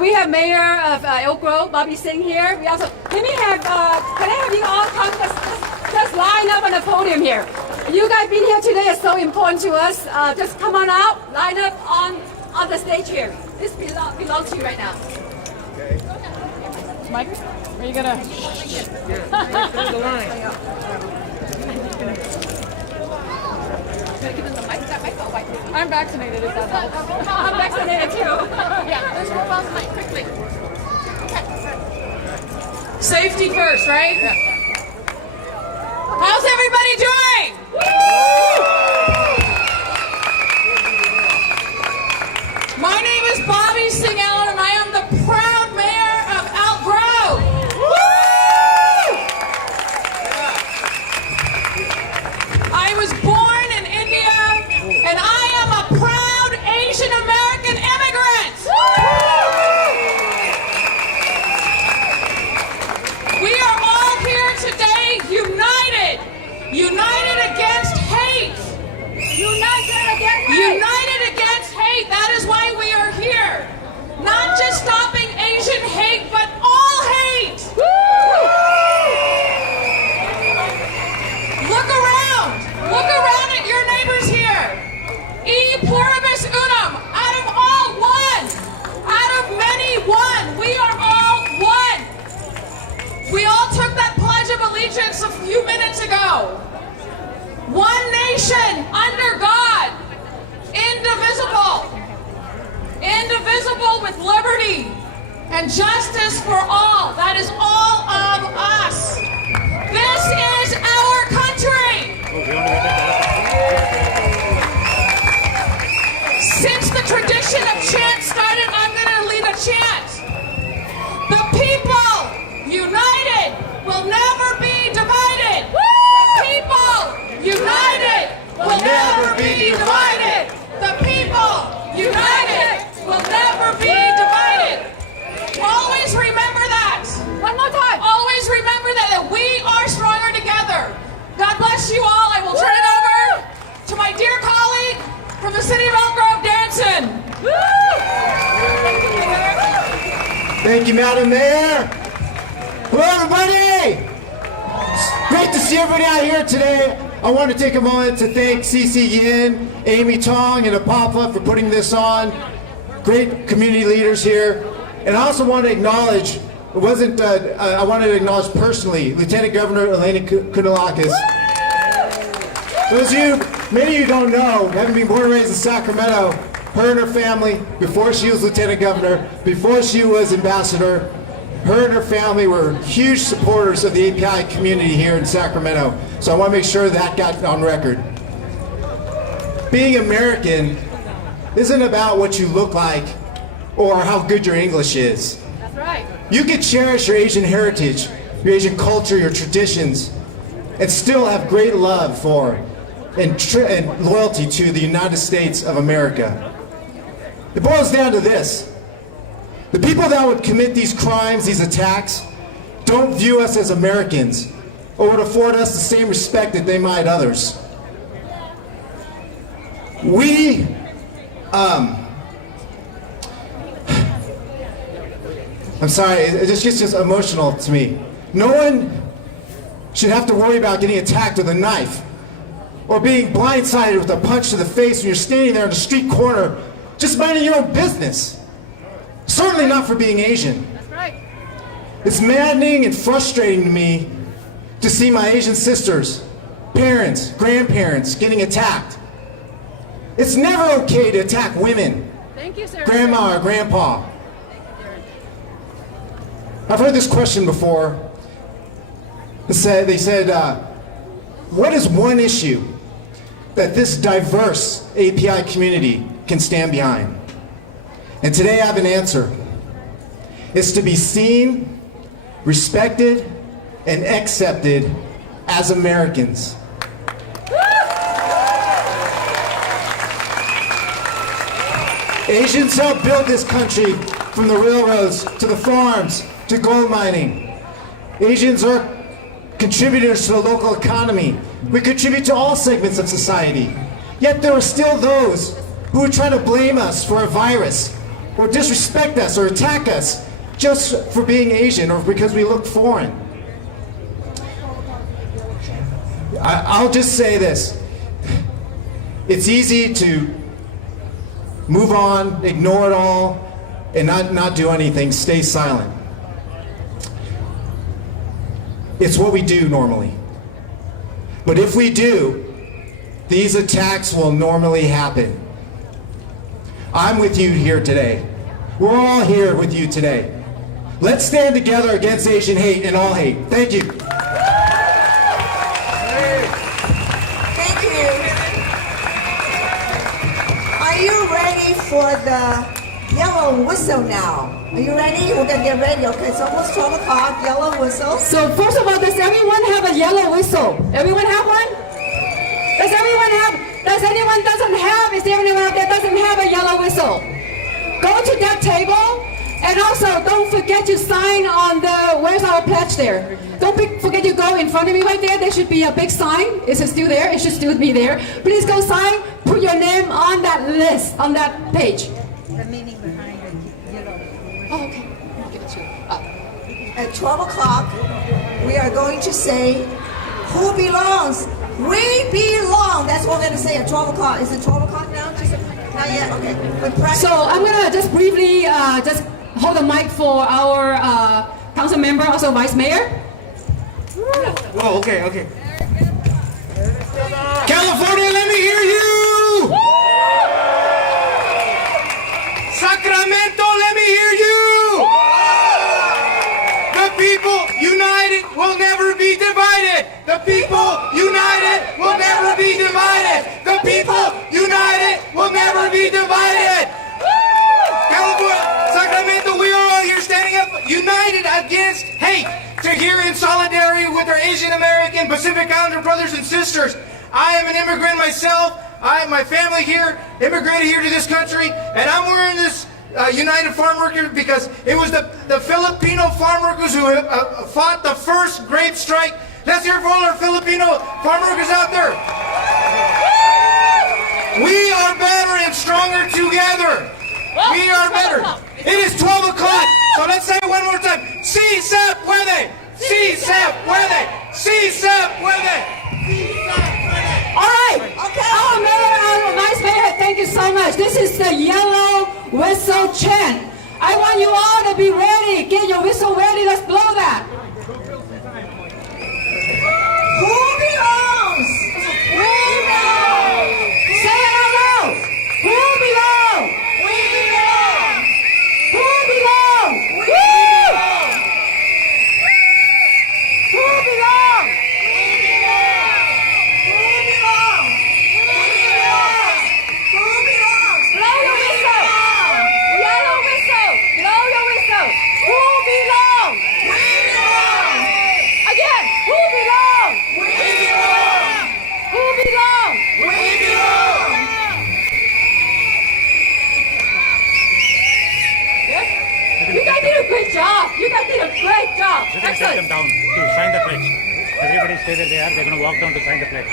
We have Mayor of Elk Grove, Bobby Singh here. We also, can I have you all come, just line up on the podium here. You guys being here today is so important to us. Just come on out, line up on the stage here. This belongs to you right now. Mike, are you gonna? The line. I'm vaccinated, if that helps. I'm vaccinated too. Yeah, let's move on tonight quickly. Okay. Safety first, right? Yeah. How's everybody doing? My name is Bobby Singh Allen, and I am the proud mayor of Elk Grove. I was born in India, and I am a proud Asian American immigrant. United against hate. United against hate. That is why we are here. Not just stopping Asian hate, but all hate. Look around. Look around at your neighbors here. E pluribus unum. Out of all, one. Out of many, one. We are all one. We all took that Pledge of Allegiance a few minutes ago. One nation under God. Indivisible. Indivisible with liberty and justice for all. That is all of us. This is our country. Since the tradition of chant started, I'm going to lead a chant. The people united will never be divided. The people united will never be divided. The people united will never be divided. Always remember that. One more time. Always remember that we are stronger together. God bless you all. I will turn it over to my dear colleague from the city of Elk Grove, Danson. Thank you, Madam Mayor. Hello, everybody. It's great to see everybody out here today. I want to take a moment to thank CC Yin, Amy Tong, and AAPI for putting this on. Great community leaders here. And I also want to acknowledge, I wanted to acknowledge personally, Lieutenant Governor Elena Kounalakis. Those of you, many of you don't know, having been born and raised in Sacramento, her and her family, before she was Lieutenant Governor, before she was Ambassador, her and her family were huge supporters of the AAPI community here in Sacramento. So I want to make sure that got on record. Being American isn't about what you look like or how good your English is. That's right. You can cherish your Asian heritage, your Asian culture, your traditions, and still have great love for and loyalty to the United States of America. It boils down to this. The people that would commit these crimes, these attacks, don't view us as Americans or would afford us the same respect that they might others. I'm sorry, it just gets just emotional to me. No one should have to worry about getting attacked with a knife or being blindsided with a punch to the face when you're standing there in the street corner just minding your own business. Certainly not for being Asian. That's right. It's maddening and frustrating to me to see my Asian sisters, parents, grandparents getting attacked. It's never okay to attack women, Thank you, sir. grandma or grandpa. I've heard this question before. They said, what is one issue that this diverse AAPI community can stand behind? And today I have an answer. It's to be seen, respected, and accepted as Americans. Asians helped build this country, from the railroads to the farms to gold mining. Asians are contributors to the local economy. We contribute to all segments of society. Yet there are still those who are trying to blame us for a virus, or disrespect us or attack us just for being Asian or because we look foreign. I'll just say this. It's easy to move on, ignore it all, and not do anything, stay silent. It's what we do normally. But if we do, these attacks will normally happen. I'm with you here today. We're all here with you today. Let's stand together against Asian hate and all hate. Thank you. Thank you. Are you ready for the yellow whistle now? Are you ready? We're going to get ready. Okay, it's almost 12 o'clock. Yellow whistle. So first of all, does everyone have a yellow whistle? Everyone have one? Does everyone have? Does anyone doesn't have? Is there anyone out there doesn't have a yellow whistle? Go to that table And also, don't forget to sign on the, where's our pledge there? Don't forget to go in front of me right there. There should be a big sign. Is it still there? It should still be there. Please go sign, put your name on that list, on that page. The meaning behind the yellow. Oh, okay. I'll give it to you. At 12 o'clock, we are going to say, who belongs? We belong. That's what we're going to say at 12 o'clock. Is it 12 o'clock now? Not yet? Okay. So I'm going to just briefly just hold the mic for our council member, also vice mayor. Oh, okay. California, let me hear you! Sacramento, let me hear you! The people united will never be divided! The people united will never be divided! The people united will never be divided! California, Sacramento, we are all here standing up, united against hate, to here in solidarity with our Asian American Pacific Islander brothers and sisters. I am an immigrant myself. My family here immigrated here to this country, and I'm wearing this United Farm Workers because it was the Filipino farm workers who fought the first grape strike. Let's hear for all our Filipino farm workers out there. We are better and stronger together. We are better. It is 12 o'clock, so let's say it one more time. Sí se puede. Sí se puede. Sí se puede. All right. Okay. Our mayor, our vice mayor, thank you so much. This is the yellow whistle chant. I want you all to be ready. Get your whistle ready. Let's blow that. Who belongs? We belong. Say it out loud. Who belongs? We belong. Who belongs? We belong. Who belongs? We belong. Who belongs? We belong. Who belongs? Blow your whistle. Yellow whistle. Blow your whistle. Who belongs? We belong. Again. Who belongs? We belong. Who belongs? We belong. You guys did a great job. You guys did a great job. You can take them Excellent. down to sign the pledge. Everybody stay where they are. They're going to walk down to sign the pledge.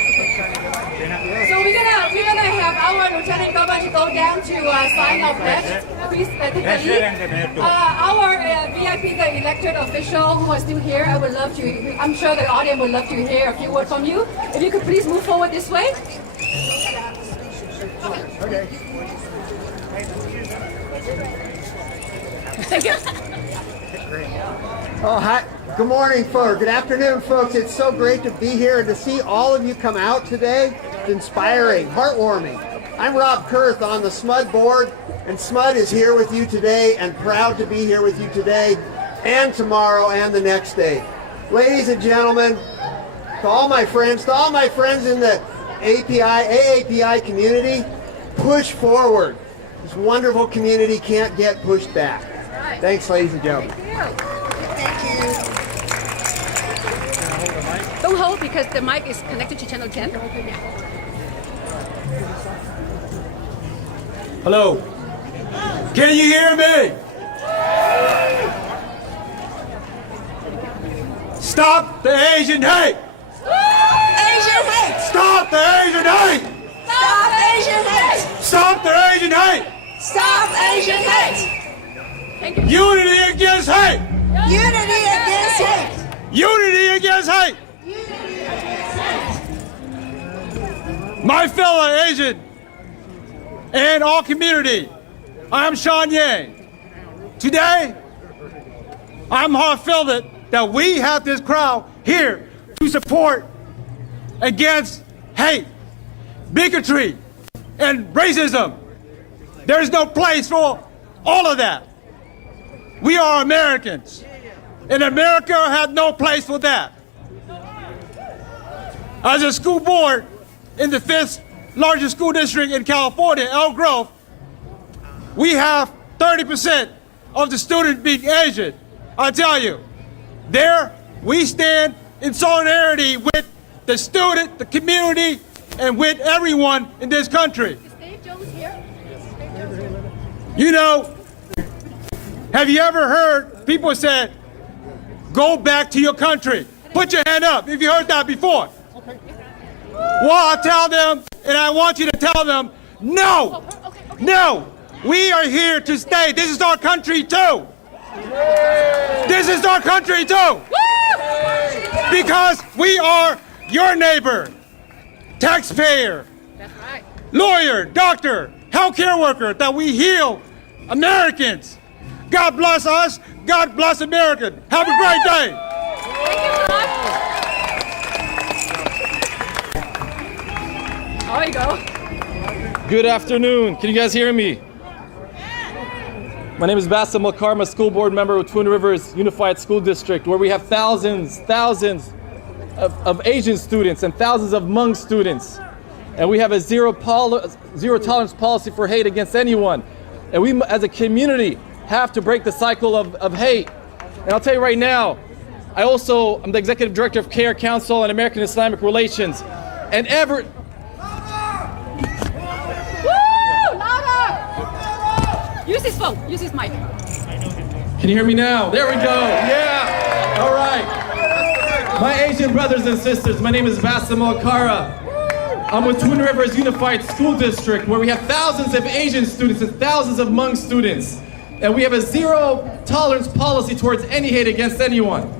So we're gonna have our lieutenant governor to go down to sign our pledge. Please take the Yes, lead. and the mayor too. Our VIP, the elected official who are still here, I would love to. I'm sure the audience would love to hear a few words from you. If you could please move forward this way. Okay. Thank you. Oh, hi. Good morning, folks. Good afternoon, folks. It's so great to be here and to see all of you come out today. It's inspiring, heartwarming. I'm Rob Kurth on the SMUD board, and SMUD is here with you today and proud to be here with you today and tomorrow and the next day. Ladies and gentlemen, to all my friends in the AAPI community, push forward. This wonderful community can't get pushed back. Thanks, ladies and gentlemen. Don't hold because the mic is connected to channel 10. Hello. Can you hear me? Stop the Asian hate! Asian hate. Stop the Asian hate! Stop Asian hate. Stop the Asian hate! Stop Asian hate. Unity against hate! Unity against hate. Unity against hate! My fellow Asian and all community, I'm Sean Yang. Today, I'm heart-filled that we have this crowd here to support against hate, bigotry, and racism. There's no place for all of that. We are Americans, and America has no place for that. As a school board in the 5th largest school district in California, Elk Grove, we have 30% of the students being Asian. I tell you, there we stand in solidarity with the student, the community, and with everyone in this country. Is Dave Jones here? You know, Have you ever heard people say, go back to your country? Put your hand up if you heard that before. Well, I tell them, and I want you to tell them, no, no, we are here to stay. This is our country too. This is our country too. Because we are your neighbor, taxpayer, lawyer, doctor, healthcare worker, that we heal Americans. God bless us. God bless America. Have a great day. There you go. Good afternoon. Can you guys hear me? My name is Bassem Al-Karma, school board member of Twin Rivers Unified School District, where we have thousands of Asian students and thousands of Hmong students. And we have a zero tolerance policy for hate against anyone. And we, as a community, have to break the cycle of hate. And I'll tell you right now, I'm the executive director of CARE Council on American Islamic Relations. And Use his phone. Use his mic. Can you hear me now? There we go. Yeah. All right. My Asian brothers and sisters, my name is Bassem Al-Kara. I'm with Twin Rivers Unified School District, where we have thousands of Asian students and thousands of Hmong students. And we have a zero tolerance policy towards any hate against anyone.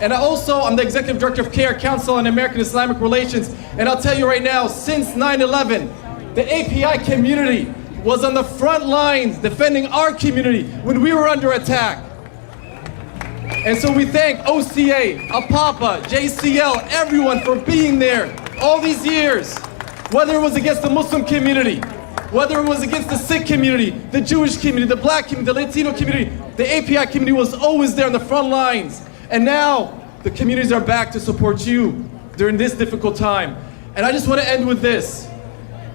And I'm the executive director of CARE Council on American Islamic Relations. And I'll tell you right now, since 9/11, the AAPI community was on the front lines defending our community when we were under attack. And so we thank OCA, APAPA, JCL, everyone for being there all these years, whether it was against the Muslim community, whether it was against the Sikh community, the Jewish community, the Black community, the Latino community. The API community was always there on the front lines. And now the communities are back to support you during this difficult time. And I just want to end with this.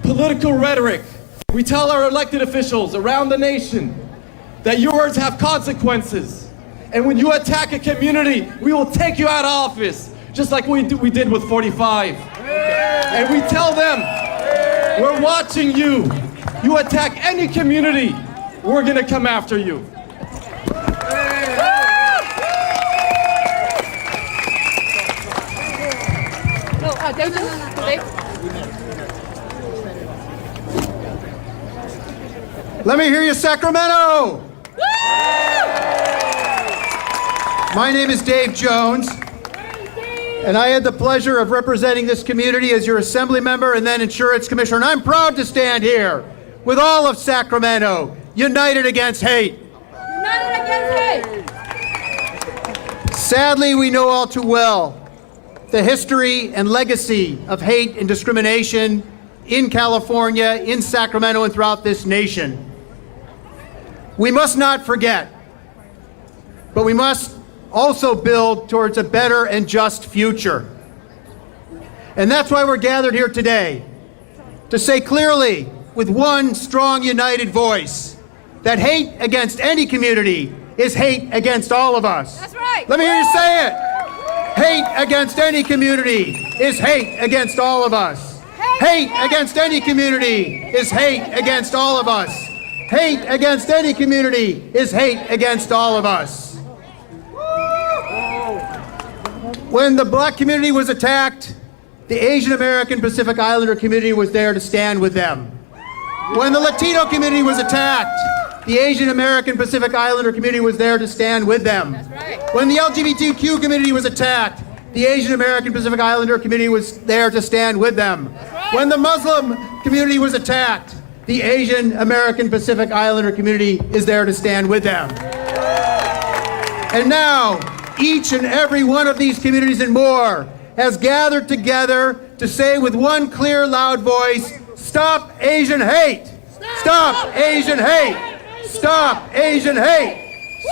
Political rhetoric. We tell our elected officials around the nation that your words have consequences. And when you attack a community, we will take you out of office, just like we did with 45. And we tell them, we're watching you. You attack any community, we're gonna come after you. Let me hear you, Sacramento! My name is Dave Jones, and I had the pleasure of representing this community as your assembly member and then insurance commissioner. And I'm proud to stand here with all of Sacramento, united against hate. United against hate. Sadly, we know all too well the history and legacy of hate and discrimination in California, in Sacramento, and throughout this nation. We must not forget, but we must also build towards a better and just future. And that's why we're gathered here today, to say clearly, with one strong, united voice, that hate against any community is hate against all of us. That's right. Let me hear you say it. Hate against any community is hate against all of us. Hate against any community is hate against all of us. Hate against any community is hate against all of us. When the Black community was attacked, the Asian American Pacific Islander community was there to stand with them. When the Latino community was attacked, the Asian American Pacific Islander community was there to stand with them. When the LGBTQ community was attacked, the Asian American Pacific Islander community was there to stand with them. When the Muslim community was attacked, the Asian American Pacific Islander community is there to stand with them. And now, each and every one of these communities and more has gathered together to say with one clear, loud voice, stop Asian hate! Stop Asian hate! Stop Asian hate!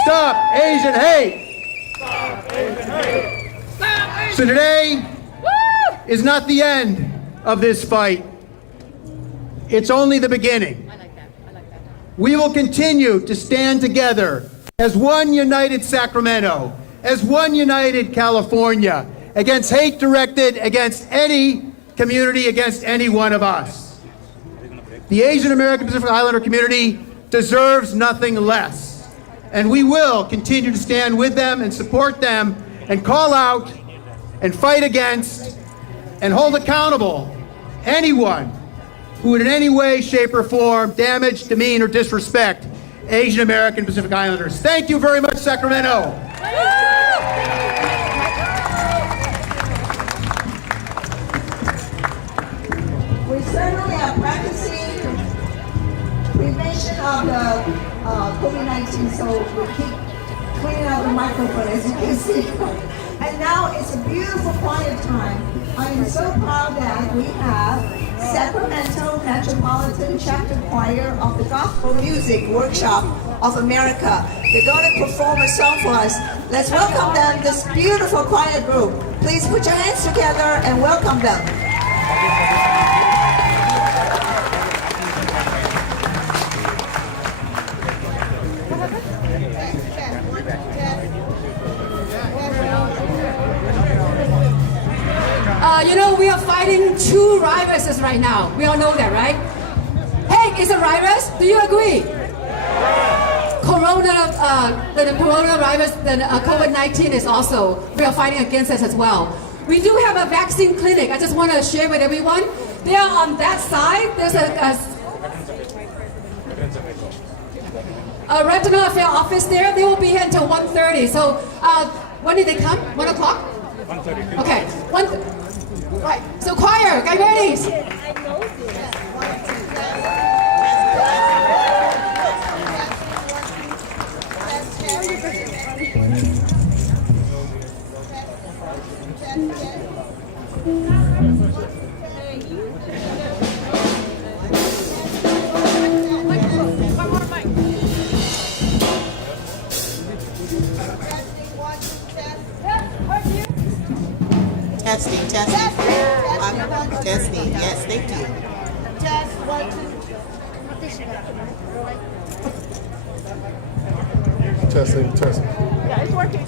Stop Asian hate! So today is not the end of this fight. It's only the beginning. We will continue to stand together as one united Sacramento, as one united California, against hate directed against any community, against any one of us. The Asian American Pacific Islander community deserves nothing less. and we will continue to stand with them and support them and call out and fight against and hold accountable anyone who would in any way, shape, or form damage, demean, or disrespect Asian American Pacific Islanders. Thank you very much, Sacramento. We certainly are practicing prevention of the COVID-19, so we keep cleaning out the microphone, as you can see. And now it's a beautiful quiet time. I am so proud that we have Sacramento Metropolitan Chapter Choir of the Gospel Music Workshop of America. They're going to perform a song for us. Let's welcome them, this beautiful choir group. Please put your hands together and welcome them. You know, we are fighting two viruses right now. We all know that, right? Hey, it's a virus. Do you agree? The coronavirus, the COVID-19 is also, we are fighting against this as well. We do have a vaccine clinic. I just want to share with everyone. They are on that side. There's a retinal affair office there. They will be here until 1:30. So when did they come? 1 o'clock? 1:30. Okay. Right. So choir, get ready. Testing. Testing. Yes, thank you. Test 1, 2. Testing. Yeah, it's working.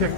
Check.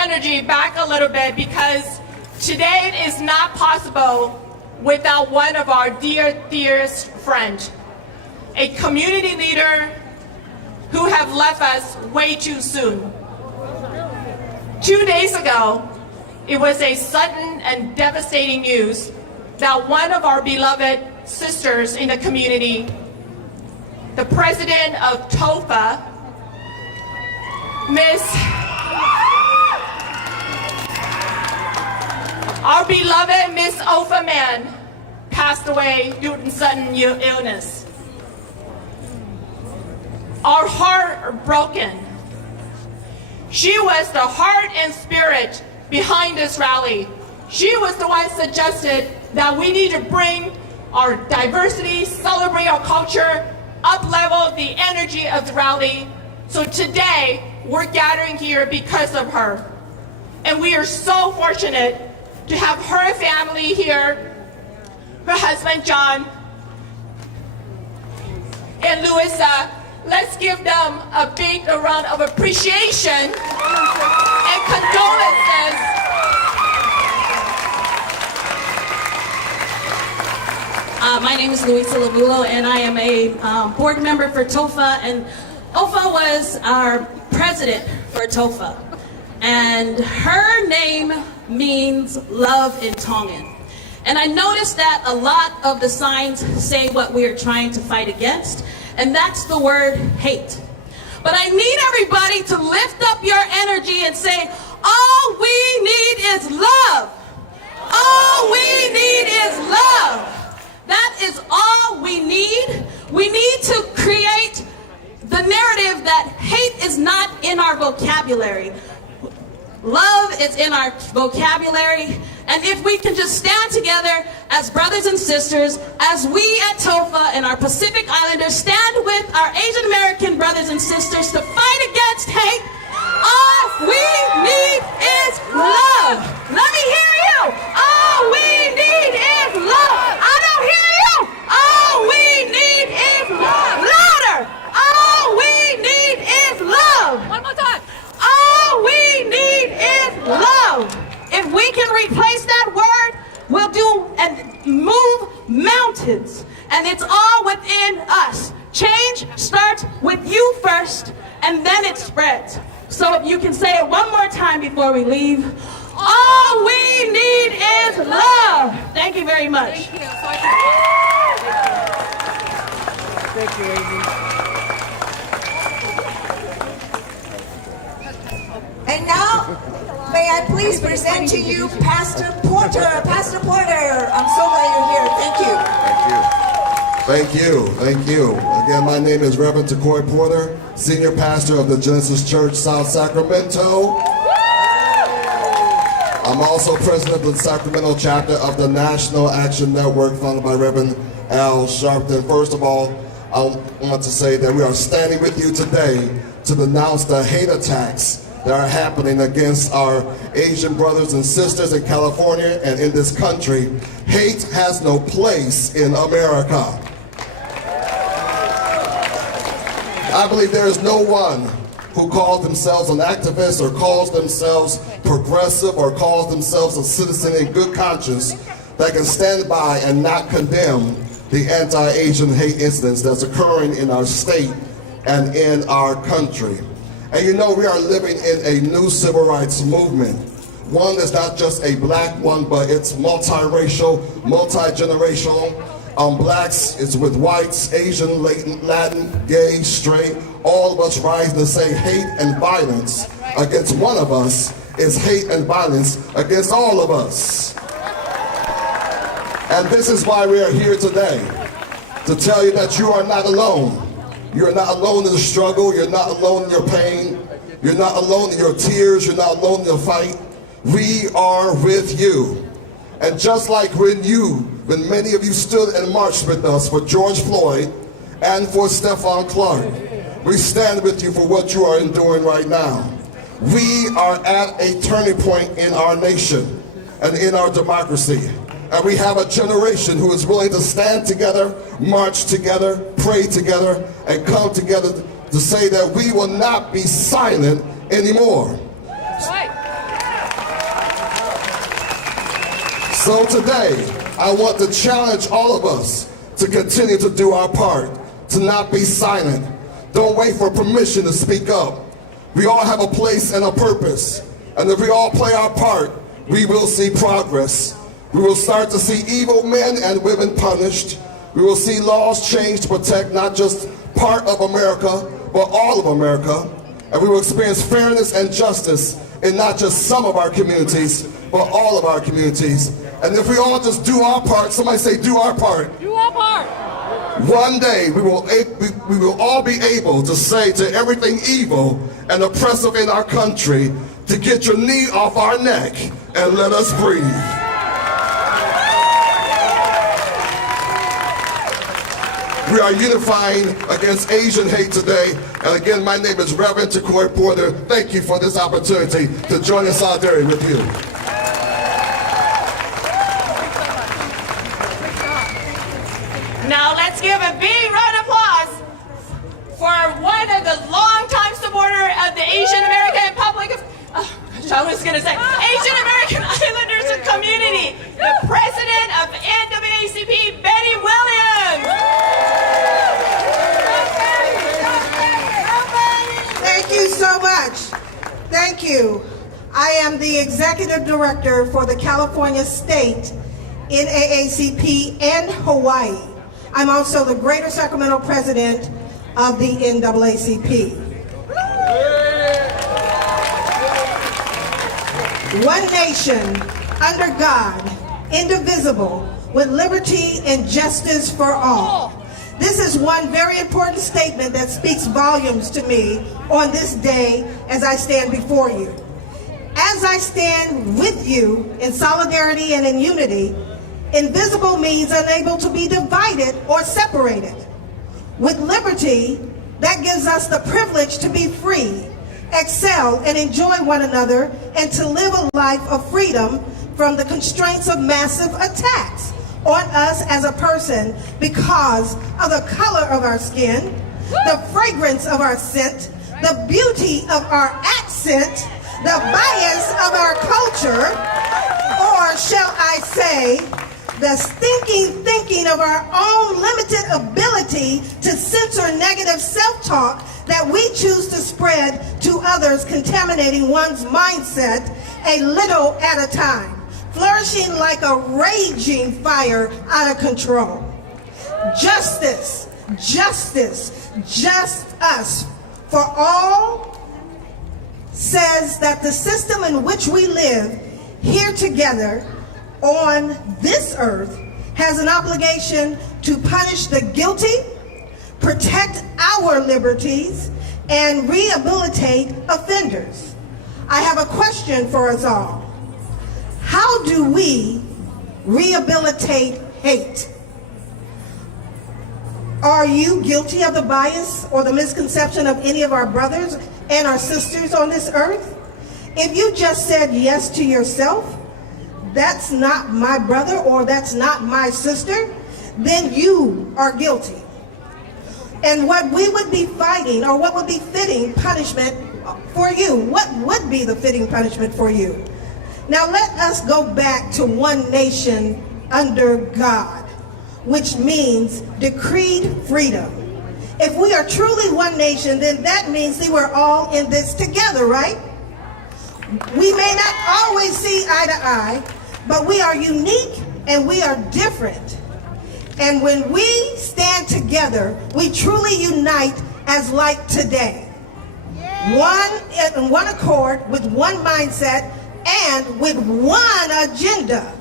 energy back a little bit because today is not possible without one of our dearest friends, a community leader who have left us way too soon. 2 days ago, it was a sudden and devastating news that one of our beloved sisters in the community, the president of TOFA, our beloved Miss Ofa Man, passed away due to sudden illness. Our heart are broken. She was the heart and spirit behind this rally. She was the one suggested that we need to bring our diversity, celebrate our culture, up-level the energy of the rally. So today, we're gathering here because of her. And we are so fortunate to have her family here, her husband John, and Louisa. Let's give them a big round of appreciation and condolences. My name is Luisa Lavulo, and I am a board member for TOFA, and Ofa was our president for TOFA, and her name means love in Tongan. And I noticed that a lot of the signs say what we are trying to fight against, and that's the word hate. But I need everybody to lift up your energy and say, all we need is love. All we need is love. That is all we need. We need to create the narrative that hate is not in our vocabulary. Love is in our vocabulary. And if we can just stand together as brothers and sisters, as we at TOFA and our Pacific Islanders stand with our Asian American brothers and sisters to fight against hate, all we need is love. Let me hear you. All we need is love. I don't hear you. All we need is love. Louder. All we need is love. One more time. All we need is love. If we can replace that word, we'll do and move mountains. And it's all within us. Change starts with you first, and then it spreads. So if you can say it one more time before we leave. All we need is love. Thank you very much. Thank you, Amy. And now, may I please present to you Pastor Porter. Pastor Porter, I'm so glad you're here. Thank you. Thank you. Thank you. Again, my name is Reverend Takoy Porter, Senior Pastor of the Genesis Church, South Sacramento. I'm also President of the Sacramento Chapter of the National Action Network, founded by Reverend Al Sharpton. First of all, I want to say that we are standing with you today to denounce the hate attacks that are happening against our Asian brothers and sisters in California and in this country. Hate has no place in America. I believe there is no one who calls themselves an activist or calls themselves progressive or calls themselves a citizen in good conscience that can stand by and not condemn the anti-Asian hate incidents that's occurring in our state and in our country. And you know, we are living in a new civil rights movement. One that's not just a black one, but it's multiracial, multi-generational. Blacks, it's with whites, Asian, Latin, gay, straight, all of us rising to say hate and violence against one of us is hate and violence against all of us. And this is why we are here today, to tell you that you are not alone. You're not alone in the struggle. You're not alone in your pain. You're not alone in your tears. You're not alone in your fight. We are with you. And just like when many of you stood and marched with us for George Floyd and for Stephon Clark, we stand with you for what you are enduring right now. We are at a turning point in our nation and in our democracy. And we have a generation who is willing to stand together, march together, pray together, and come together to say that we will not be silent anymore. Right. So today, I want to challenge all of us to continue to do our part, to not be silent. Don't wait for permission to speak up. We all have a place and a purpose, and if we all play our part, we will see progress. We will start to see evil men and women punished. We will see laws changed to protect not just part of America, but all of America. And we will experience fairness and justice in not just some of our communities, but all of our communities. And if we all just do our part, somebody say, do our part. Do our part. One day we will all be able to say to everything evil and oppressive in our country to get your knee off our neck and let us breathe. We are unifying against Asian hate today. And again, my name is Reverend Takoi Porter. Thank you for this opportunity to join in solidarity with you. Now let's give a big round of applause for one of the longtime supporter of the Asian American Public of, I was going to say, Asian American Islanders community, the president of NAACP, Betty Williams. Thank you so much. Thank you. I am the executive director for the California State NAACP and Hawaii. I'm also the Greater Sacramento president of the NAACP. One nation, under God, indivisible, with liberty and justice for all. This is one very important statement that speaks volumes to me on this day as I stand before you. As I stand with you in solidarity and in unity, invisible means unable to be divided or separated. With liberty, that gives us the privilege to be free, excel and enjoy one another, and to live a life of freedom from the constraints of massive attacks on us as a person because of the color of our skin, the fragrance of our scent, the beauty of our accent, the bias of our culture, or shall I say, the stinking thinking of our own limited ability to censor negative self-talk that we choose to spread to others, contaminating one's mindset a little at a time, flourishing like a raging fire out of control. Justice, justice, just us for all says that the system in which we live here together on this earth has an obligation to punish the guilty, protect our liberties, and rehabilitate offenders. I have a question for us all. How do we rehabilitate hate? Are you guilty of the bias or the misconception of any of our brothers and our sisters on this earth? If you just said yes to yourself, that's not my brother or that's not my sister, then you are guilty. And what we would be fighting, or what would be fitting punishment for you? What would be the fitting punishment for you? Now let us go back to one nation under God, which means decreed freedom. If we are truly one nation, then that means that we're all in this together, right? We may not always see eye to eye, but we are unique and we are different. And when we stand together, we truly unite as like today. One accord, with one mindset, and with one agenda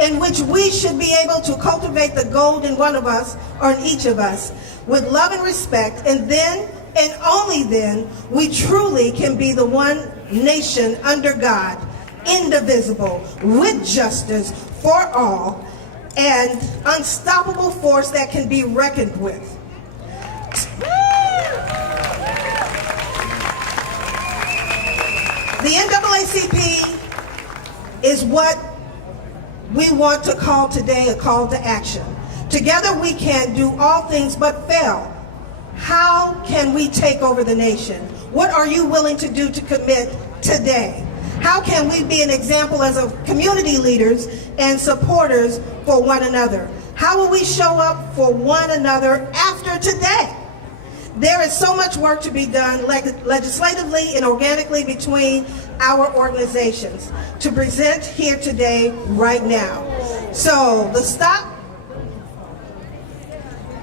in which we should be able to cultivate the gold in one of us, or in each of us, with love and respect, and then, and only then, we truly can be the one nation under God, indivisible, with justice for all, and unstoppable force that can be reckoned with. The NAACP is what we want to call today a call to action. Together we can do all things but fail. How can we take over the nation? What are you willing to do to commit today? How can we be an example as a community leaders and supporters for one another? How will we show up for one another after today? There is so much work to be done legislatively and organically between our organizations to present here today, right now. So let's stop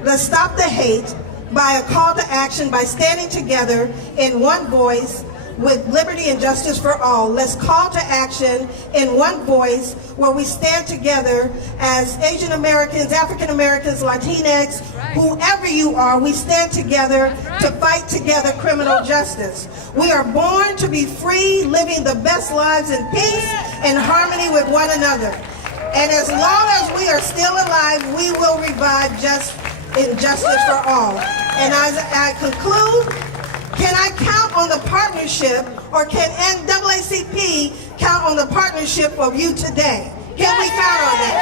the hate by a call to action by standing together in one voice with liberty and justice for all. Let's call to action in one voice where we stand together as Asian Americans, African Americans, Latinx, whoever you are, we stand together to fight together criminal justice. We are born to be free, living the best lives in peace and harmony with one another. And as long as we are still alive, we will revive injustice for all. And as I conclude, can I count on the partnership, or can NAACP count on the partnership of you today? Can we count on that?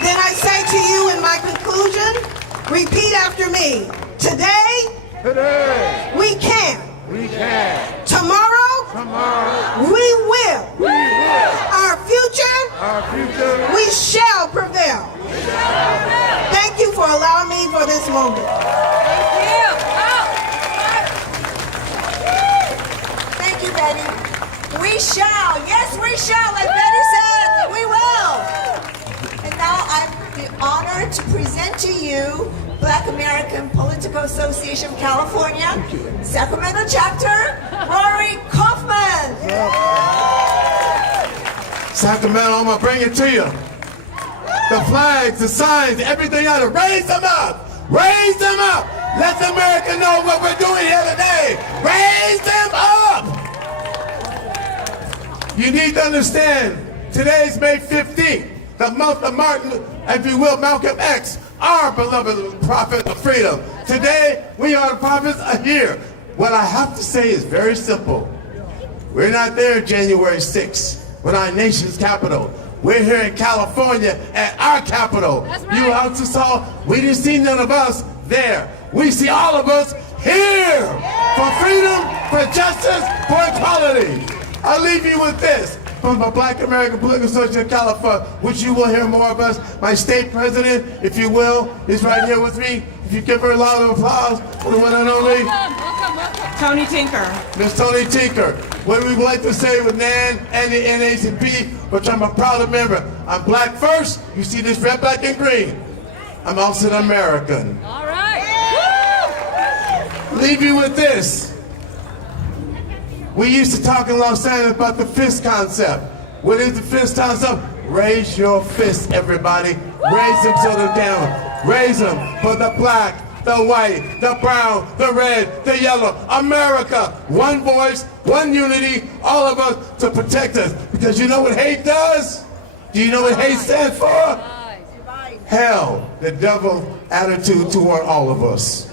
Then I say to you in my conclusion, repeat after me. Today, we can. Tomorrow, we will. Our future, we shall prevail. Thank you for allowing me for this moment. Thank you, Betty. We shall. Yes, we shall. Like Betty said, we will. And now I have the honor to present to you Black American Political Association of California, Sacramento Chapter, Rory Kaufman. Sacramento, I'm gonna bring it to you. The flags, the signs, everything out of raise them up! Raise them up! Let America know what we're doing here today! Raise them up! You need to understand, today's May 15th, the month of Martin, if you will, Malcolm X, our beloved prophet of freedom. Today, we are the prophets of here. What I have to say is very simple. We're not there January 6th, with our nation's capital. We're here in California at our capital. Right. You also saw, we didn't see none of us there. We see all of us here for freedom, for justice, for equality. I'll leave you with this from the Black American Political Association of California, which you will hear more of us. My state president, if you will, is right here with me. If you give her a lot of applause for the one and only. Tony Tinker. Miss Tony Tinker. What we would like to say with NAN and the NAACP, which I'm a proud member. I'm black first. You see this red, black, and green. I'm also an American. All right. Leave you with this. We used to talk in Los Angeles about the fist concept. What is the fist concept? Raise your fist, everybody. Raise them so they're down. Raise them for the black, the white, the brown, the red, the yellow. America, one voice, one unity, all of us to protect us. Because you know what hate does? Do you know what hate stands for? Hell, the devil's attitude toward all of us.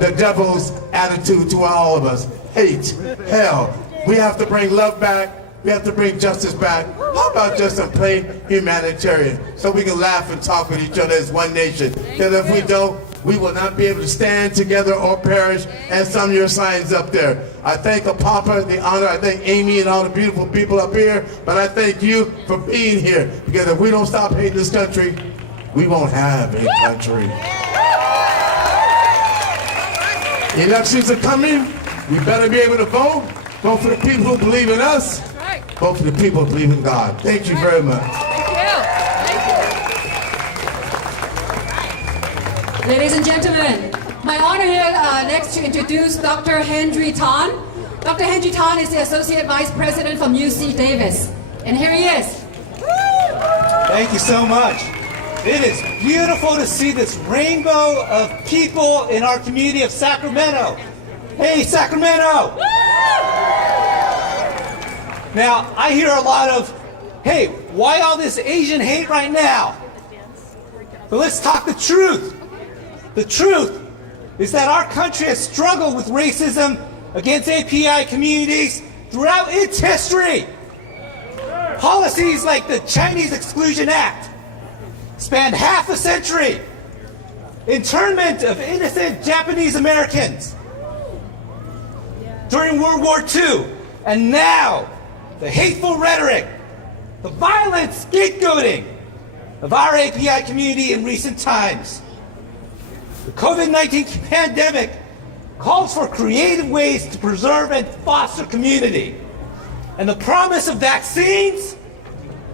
The devil's attitude toward all of us. Hate, hell. We have to bring love back. We have to bring justice back. How about just a plain humanitarian? So we can laugh and talk with each other as one nation. Because if we don't, we will not be able to stand together or perish, and some of your signs up there. I thank the Papa, the honor, I thank Amy and all the beautiful people up here, but I thank you for being here. Because if we don't stop hating this country, we won't have a country. Elections are coming. We better be able to vote. Vote for the people who believe in us. Vote for the people who believe in God. Thank you very much. Ladies and gentlemen, my honor here next to introduce Dr. Henry Tan. Dr. Henry Tan is the Associate Vice President from UC Davis. And here he is. Thank you so much. It is beautiful to see this rainbow of people in our community of Sacramento. Hey, Sacramento! Now, I hear a lot of, hey, why all this Asian hate right now? But let's talk the truth. The truth is that our country has struggled with racism against AAPI communities throughout its history. Policies like the Chinese Exclusion Act spanned half a century. Internment of innocent Japanese Americans. During World War II, And now, the hateful rhetoric, the violent scapegoating of our API community in recent times. The COVID-19 pandemic calls for creative ways to preserve and foster community. And the promise of vaccines,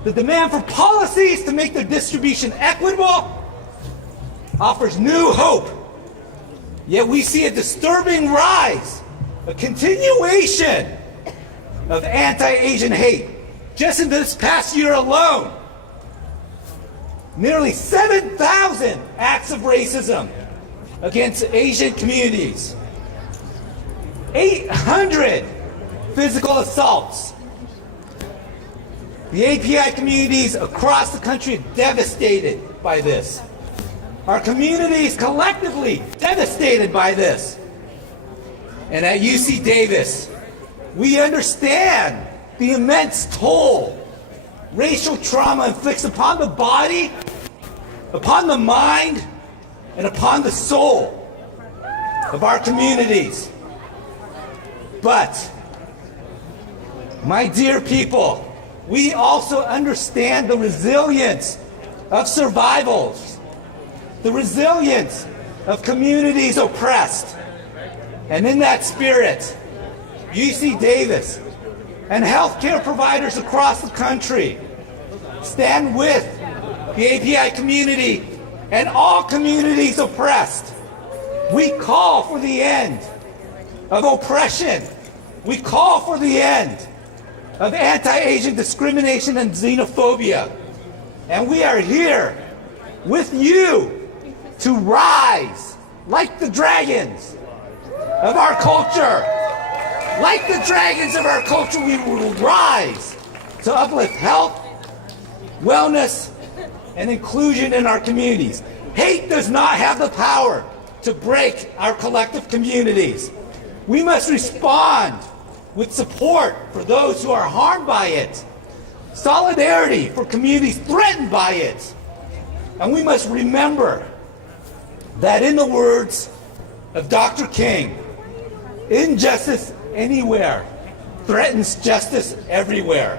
the demand for policies to make their distribution equitable, offers new hope. Yet we see a disturbing rise, a continuation of anti-Asian hate. Just in this past year alone, nearly 7,000 acts of racism against Asian communities, 800 physical assaults. The API communities across the country are devastated by this. Our communities collectively devastated by this. And at UC Davis, we understand the immense toll racial trauma inflicts upon the body, upon the mind, and upon the soul of our communities. But, my dear people, we also understand the resilience of survivals, the resilience of communities oppressed. And in that spirit, UC Davis and healthcare providers across the country stand with the API community and all communities oppressed. We call for the end of oppression. We call for the end of anti-Asian discrimination and xenophobia. And we are here with you to rise like the dragons of our culture. Like the dragons of our culture, we will rise to uplift health, wellness, and inclusion in our communities. Hate does not have the power to break our collective communities. We must respond with support for those who are harmed by it, solidarity for communities threatened by it. And we must remember that in the words of Dr. King, injustice anywhere threatens justice everywhere.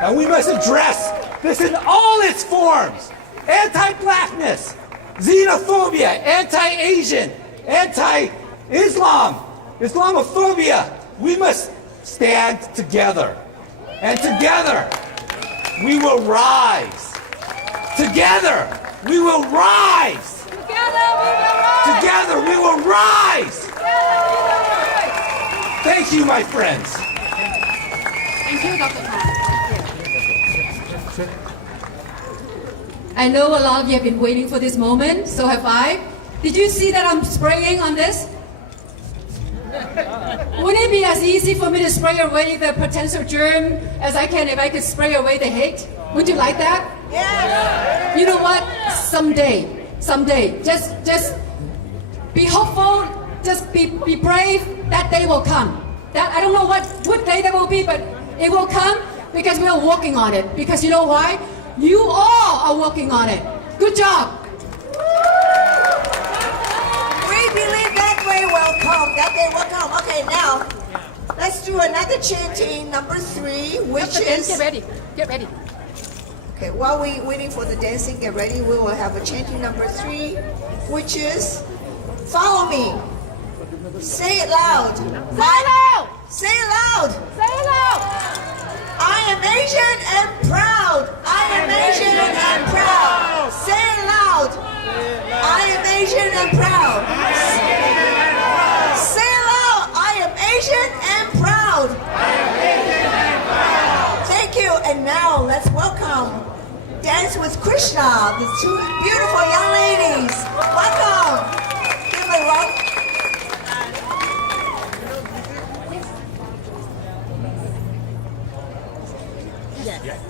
And we must address this in all its forms: anti-blackness, xenophobia, anti-Asian, anti-Islam, Islamophobia. We must stand together. And together, we will rise. Together, we will rise. Together, we will rise. Thank you, my friends. Thank you, Dr. Chant. I know a lot of you have been waiting for this moment, so have I. Did you see that I'm spraying on this? Wouldn't it be as easy for me to spray away the potential germ as I can if I could spray away the hate? Would you like that? Yes. You know what? Someday, just be hopeful, just be brave. That day will come. That I don't know what day that will be, but it will come because we are working on it. Because you know why? You all are working on it. Good job. We believe that way will come. That day will come. Okay, now let's do another chanting, number 3, which is. Get ready. Get ready. Okay, while we waiting for the dancing, get ready. We will have a chanting number 3, which is follow me. Say it loud. Say it loud. Say it loud. Say it loud. I am Asian and proud. I am Asian and proud. Say it loud. I am Asian and proud. Say it loud. I am Asian and proud. Thank you. And now let's welcome Dance with Krishna, the 2 beautiful young ladies. Welcome. Give it a rock.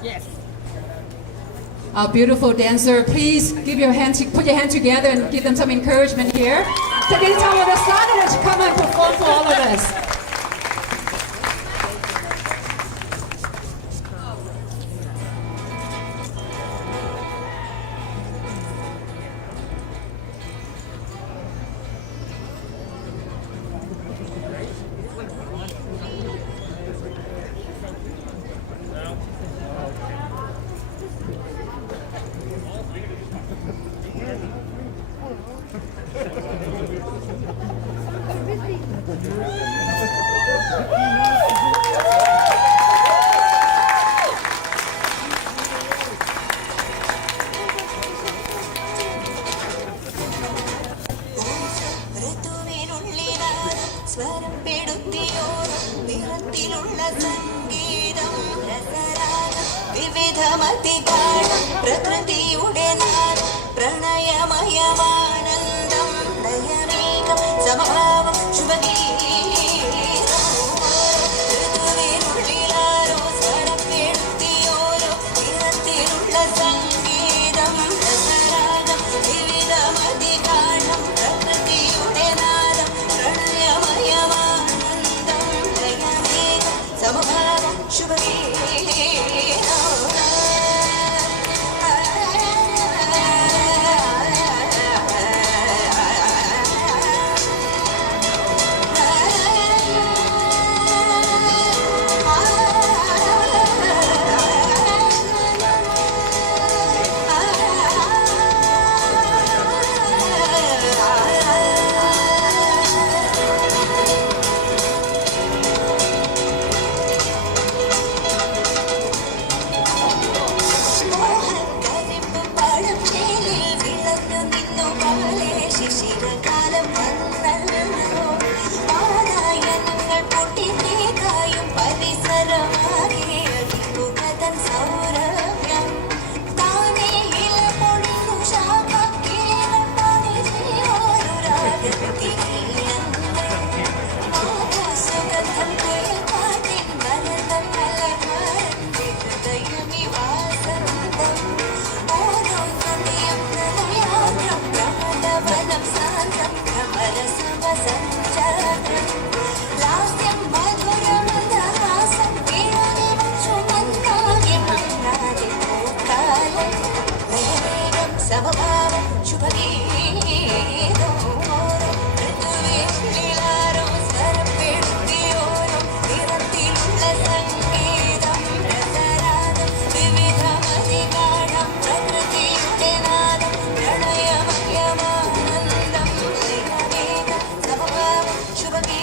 Yes. Our beautiful dancer, please put your hand together and give them some encouragement here. So they tell you to come and perform for all of us. വിവിധമതി ഗാഠം പ്രകൃതിയുടെ നാദം പ്രണയമയമാനന്ദം നയമേകം സമഭാവം ശുഭഗീതം ഋതുവിനുള്ളിലാരോ സ്വരപ്പെടുത്തിയോരോ നിറത്തിലുള്ള സംഗീതം രസരാഗം വിവിധമതി ഗാഠം പ്രകൃതിയുടെ നാദം പ്രണയമയമാനന്ദം നയമേകം സമഭാവം ശുഭഗീതം ശിശിരകാലം വന്നല്ലോ പാലായനങ്ങൾ പൊട്ടിത്തേക്കായും പരിസരമാകെ അഭിമുഖതൻ സൗരഭ്യം താനേ ഇല പൊഴിഞ്ഞു ശാഖ കേരളാനി ജീവോരു രാഗത്തിരിയങ്ങൾ സുഗന്ധം കേൾക്കാത്തിൻ മരണം കലകാരൻ്റെ ഹൃദയമി വാസന്തം ഓരോ നദിയും ഹൃദയാദ്രം പ്രമദവനം സാന്തം ഭ്രമരസവസഞ്ചാരം ലാസ്യം മധുരമന്ദഹാസം വിളനിവച്ചു മന്നാകെ മന്നാകെ പൂക്കാലം നേരം സമഭാവം ശുഭഗീതം ഋതുവിനുള്ളിലാരോ സ്വരപ്പെടുത്തിയോരോ നിറത്തിലുള്ള സംഗീതം രസരാഗം വിവിധമതി ഗാഠം പ്രകൃതിയുടെ നാദം പ്രണയമയമാനന്ദം നയമേകം സമഭാവം ശുഭഗീതം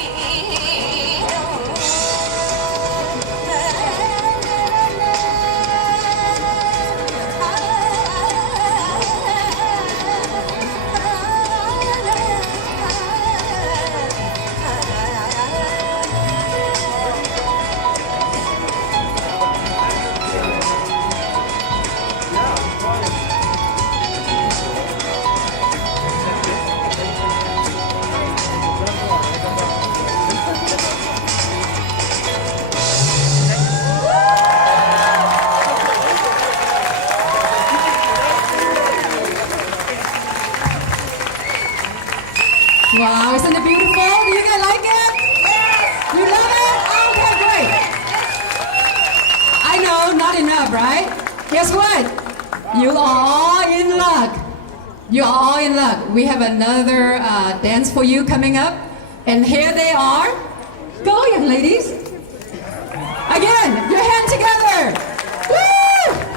Wow, isn't it beautiful? Do you guys like it? You love it? Okay, great. I know, not enough, right? Guess what? You are all in luck. You are all in luck. We have another dance for you coming up. And here they are. Go, young ladies. Again, your hand together. Woo!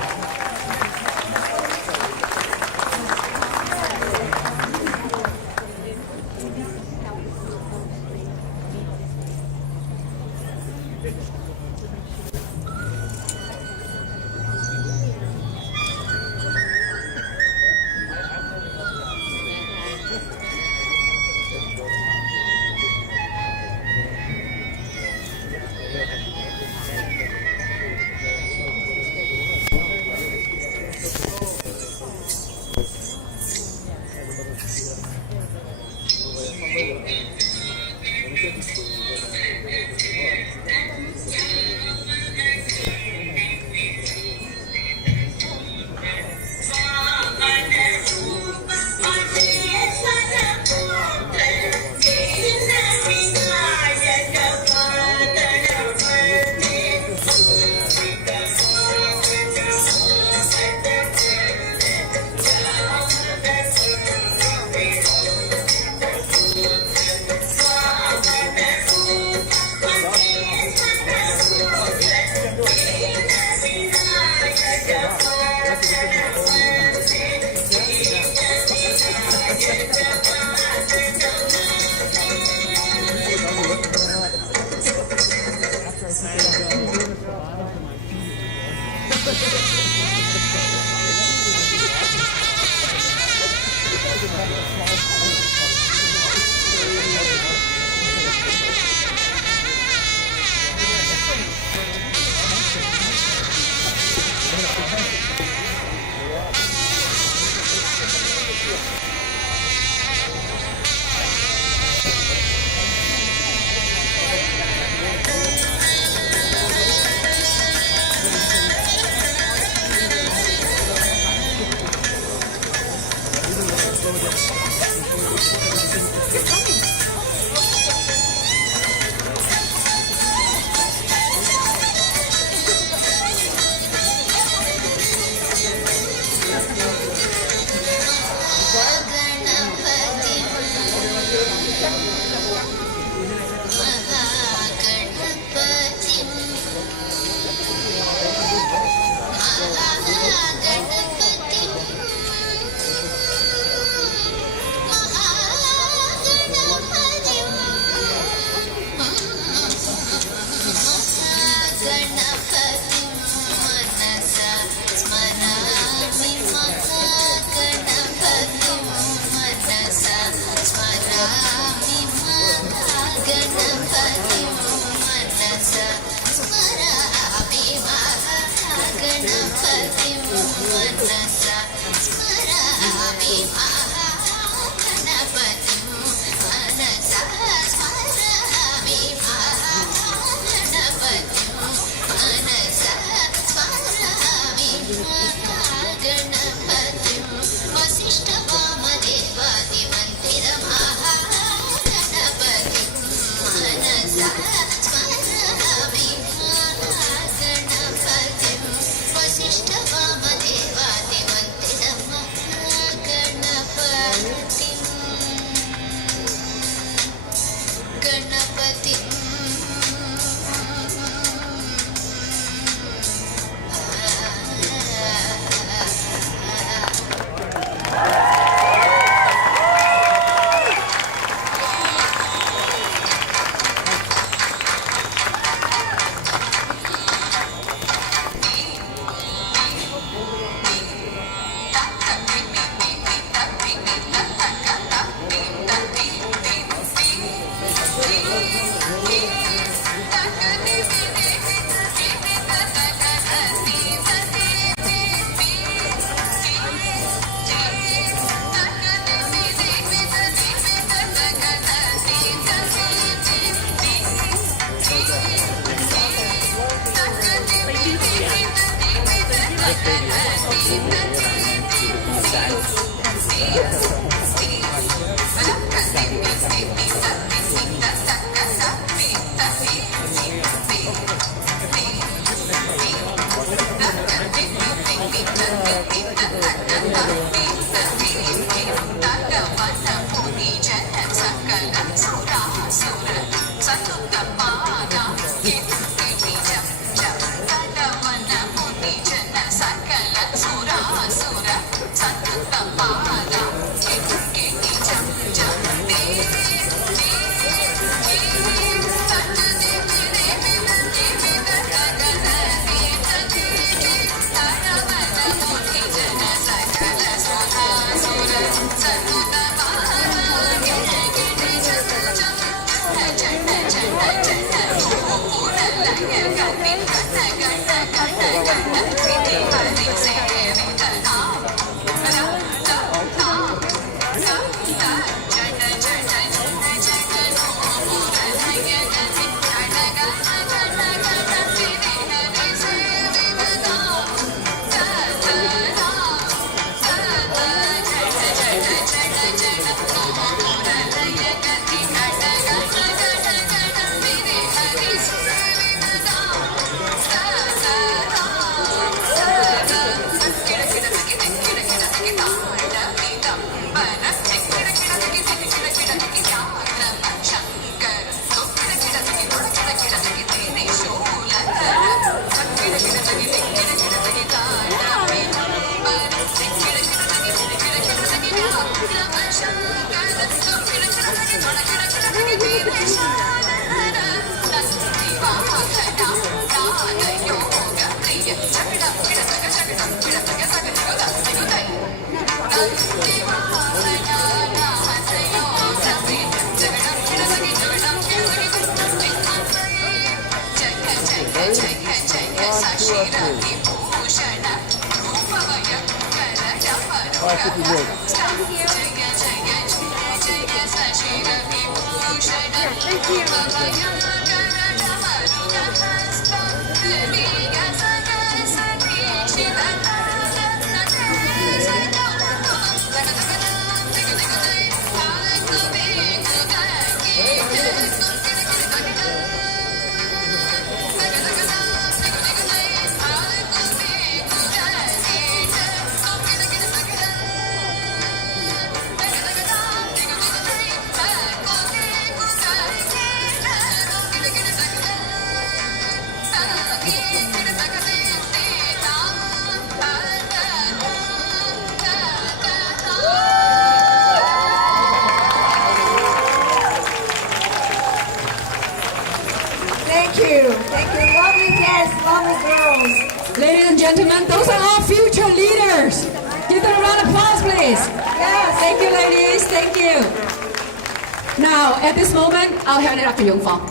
Ladies and gentlemen, those are all future leaders. Give them a round of applause, please. Yes, thank you, ladies. Thank you. Now, at this moment, I'll hand it up to Yongfang.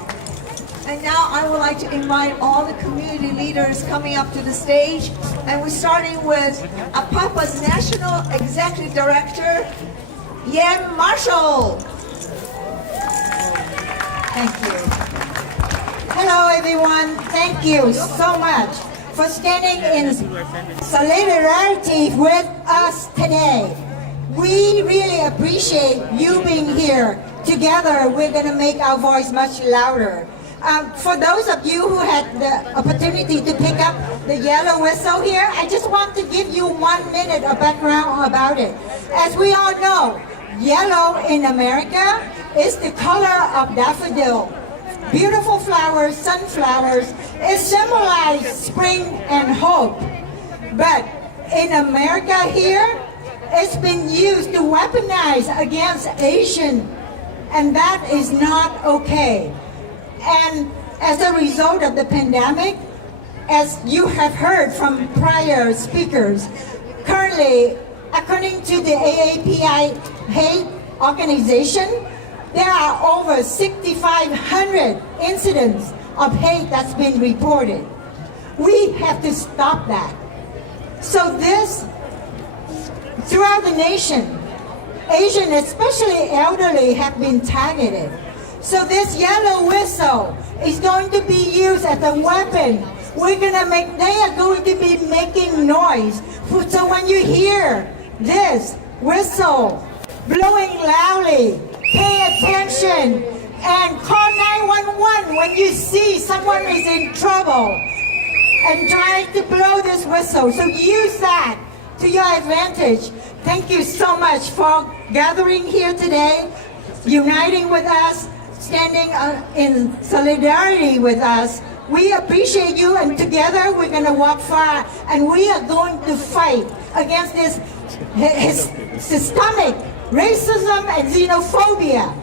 And now I would like to invite all the community leaders coming up to the stage. And we're starting with AAPI's National Executive Director, Yan Marshall. Thank you. Hello, everyone. Thank you so much for standing in solidarity with us today. We really appreciate you being here. Together, we're going to make our voice much louder. For those of you who had the opportunity to pick up the yellow whistle here, I just want to give you 1 minute of background about it. As we all know, yellow in America is the color of daffodil. Beautiful flowers, sunflowers, it symbolizes spring and hope. But in America here, it's been used to weaponize against Asian, and that is not okay. And as a result of the pandemic, as you have heard from prior speakers, currently, according to the AAPI hate organization, there are over 6,500 incidents of hate that's been reported. We have to stop that. So this, throughout the nation, Asian, especially elderly, have been targeted. So this yellow whistle is going to be used as a weapon. They are going to be making noise. So when you hear this whistle blowing loudly, pay attention and call 911 when you see someone is in trouble and trying to blow this whistle. So use that to your advantage. Thank you so much for gathering here today, uniting with us, standing in solidarity with us. We appreciate you, and together we're going to walk far, and we are going to fight against this systemic racism and xenophobia.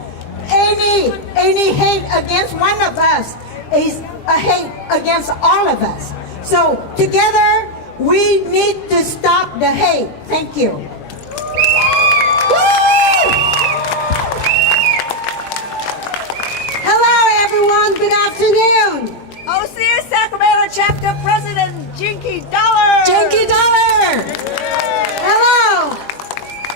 Any hate against one of us is a hate against all of us. So together we need to stop the hate. Thank you. Hello everyone, good afternoon. OCS Sacramento Chapter President Jinky Dollar. Jinky Dollar. Hello.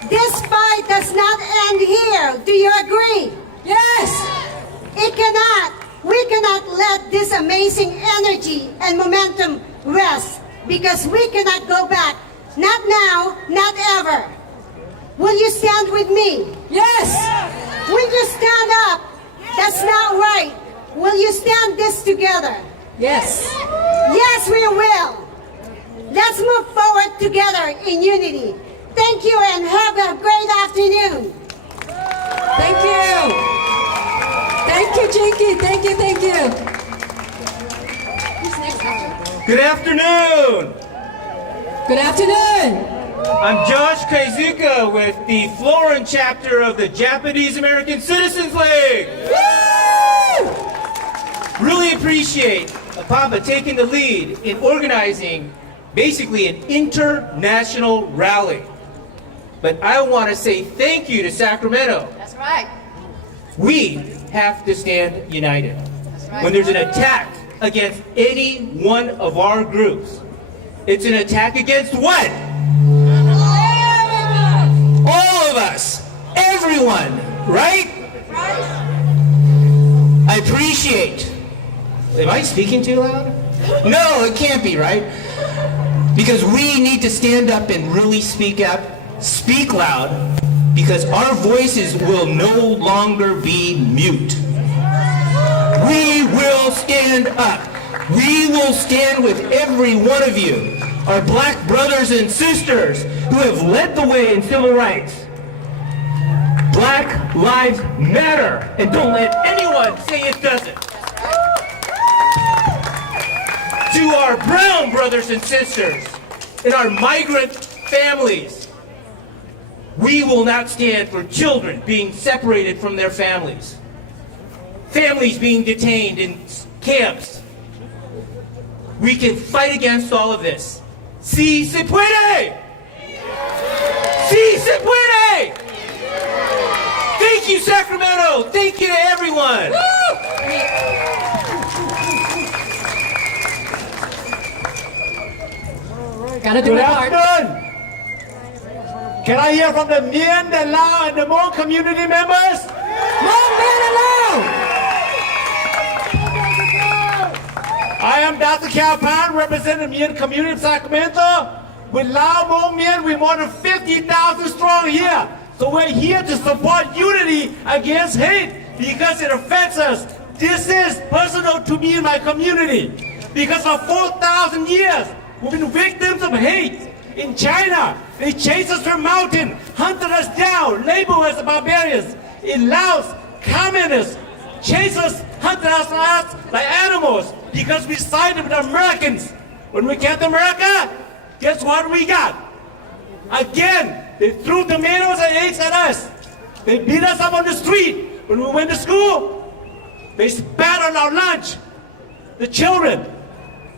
This fight does not end here. Do you agree? Yes. It cannot. We cannot let this amazing energy and momentum rest because we cannot go back. Not now, not ever. Will you stand with me? Yes. Will you stand up? That's not right. Will you stand this together? Yes. Yes, we will. Let's move forward together in unity. Thank you and have a great afternoon. Thank you. Thank you, Jinky. Thank you, thank you. Who's next? Good afternoon. Good afternoon. I'm Josh Kaizuka with the Florin chapter of the Japanese American Citizens League. Really appreciate Papa taking the lead in organizing basically an international rally. But I want to say thank you to Sacramento. That's right. We have to stand united. That's right. When there's an attack against any one of our groups, it's an attack against what? All of us. Everyone. Right? I appreciate. Am I speaking too loud? No, it can't be, right? Because we need to stand up and really speak up, speak loud, because our voices will no longer be mute. We will stand up. We will stand with every one of you, our black brothers and sisters who have led the way in civil rights. Black lives matter, and don't let anyone say it doesn't. To our brown brothers and sisters and our migrant families, we will not stand for children being separated from their families, families being detained in camps. We can fight against all of this. Si se puede! Si se puede! Thank you, Sacramento! Thank you to everyone! Gotta do Good my part. afternoon. Can I hear from the Mien, the Lao, and the Hmong community members? Hmong, Mien, and Lao! I am Dr. Calpan, representing the Mian community of Sacramento. With Lao Hmong Mian, we're more than 50,000 strong here. So we're here to support unity against hate because it affects us. This is personal to me and my community. Because for 4,000 years, we've been victims of hate. In China, they chased us from mountain, hunted us down, labeled us barbarians. In Laos, communists chased us, hunted us like animals because we sided with Americans. When we came to America, guess what we got? Again, they threw tomatoes and eggs at us. They beat us up on the street. When we went to school, they spat on our lunch, the children,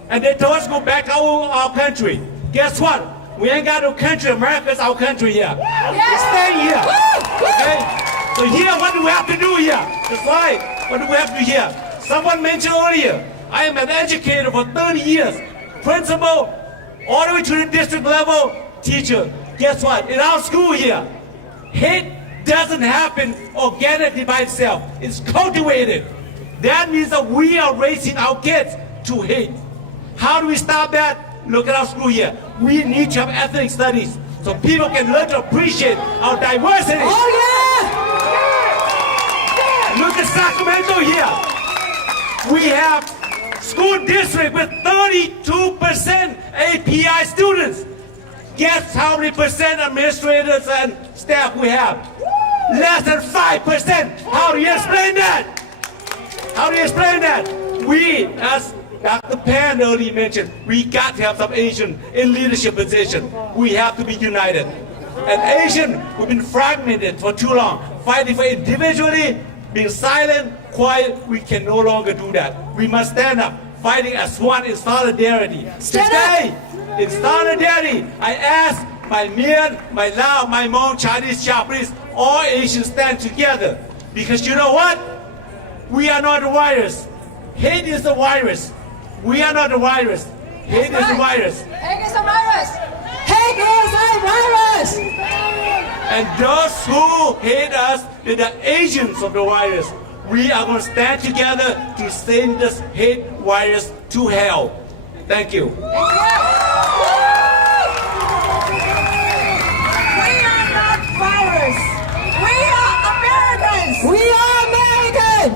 and they told us to go back to our country. Guess what? We ain't got no country. America's our country here. We stay here. Okay? So here, what do we have to do here? That's right. What do we have to do here? Someone mentioned earlier, I am an educator for 30 years. Principal, all the way to the district level, teacher. Guess what? In our school here, hate doesn't happen organically by itself. It's cultivated. That means that we are raising our kids to hate. How do we stop that? Look at our school here. We need to have ethnic studies so people can learn to appreciate our diversity. Oh yeah! Look at Sacramento here. We have school district with 32% AAPI students. Guess how many percent administrators and staff we have? Less than 5%. How do you explain that? How do you explain that? We, as Dr. Pan earlier mentioned, we got to have some Asian in leadership position. We have to be united. And Asian, we've been fragmented for too long. Fighting for individually, being silent, quiet, we can no longer do that. We must stand up, fighting as one in solidarity. Today, in solidarity, I ask my Mian, my Lao, my Hmong, Chinese, Japanese, all Asians stand together. Because you know what? We are not the virus. Hate is the virus. We are not the virus. Hate is the virus. Hate is a virus. Hate is a virus. And those who hate us, they're the agents of the virus. We are going to stand together to send this hate virus to hell. Thank you. We are not virus. We are Americans. We are American.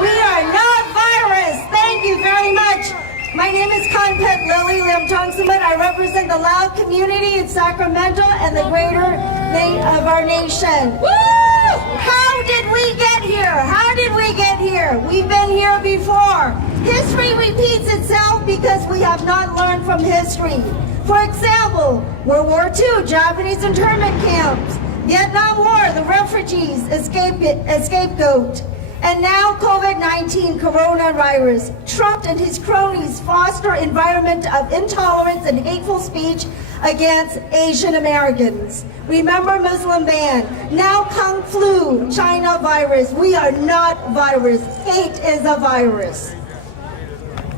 We are not virus. Thank you very much. My name is Kanpet Lily Lim Tongsaman. I represent the Lao community in Sacramento and the greater of our nation. How did we get here? How did we get here? We've been here before. History repeats itself because we have not learned from history. For example, World War II, Japanese internment camps, Vietnam War, the refugees, scapegoat. And now COVID-19 coronavirus. Trump and his cronies foster environment of intolerance and hateful speech against Asian Americans. Remember Muslim ban. Now Kung Flu, China virus. We are not virus. Hate is a virus.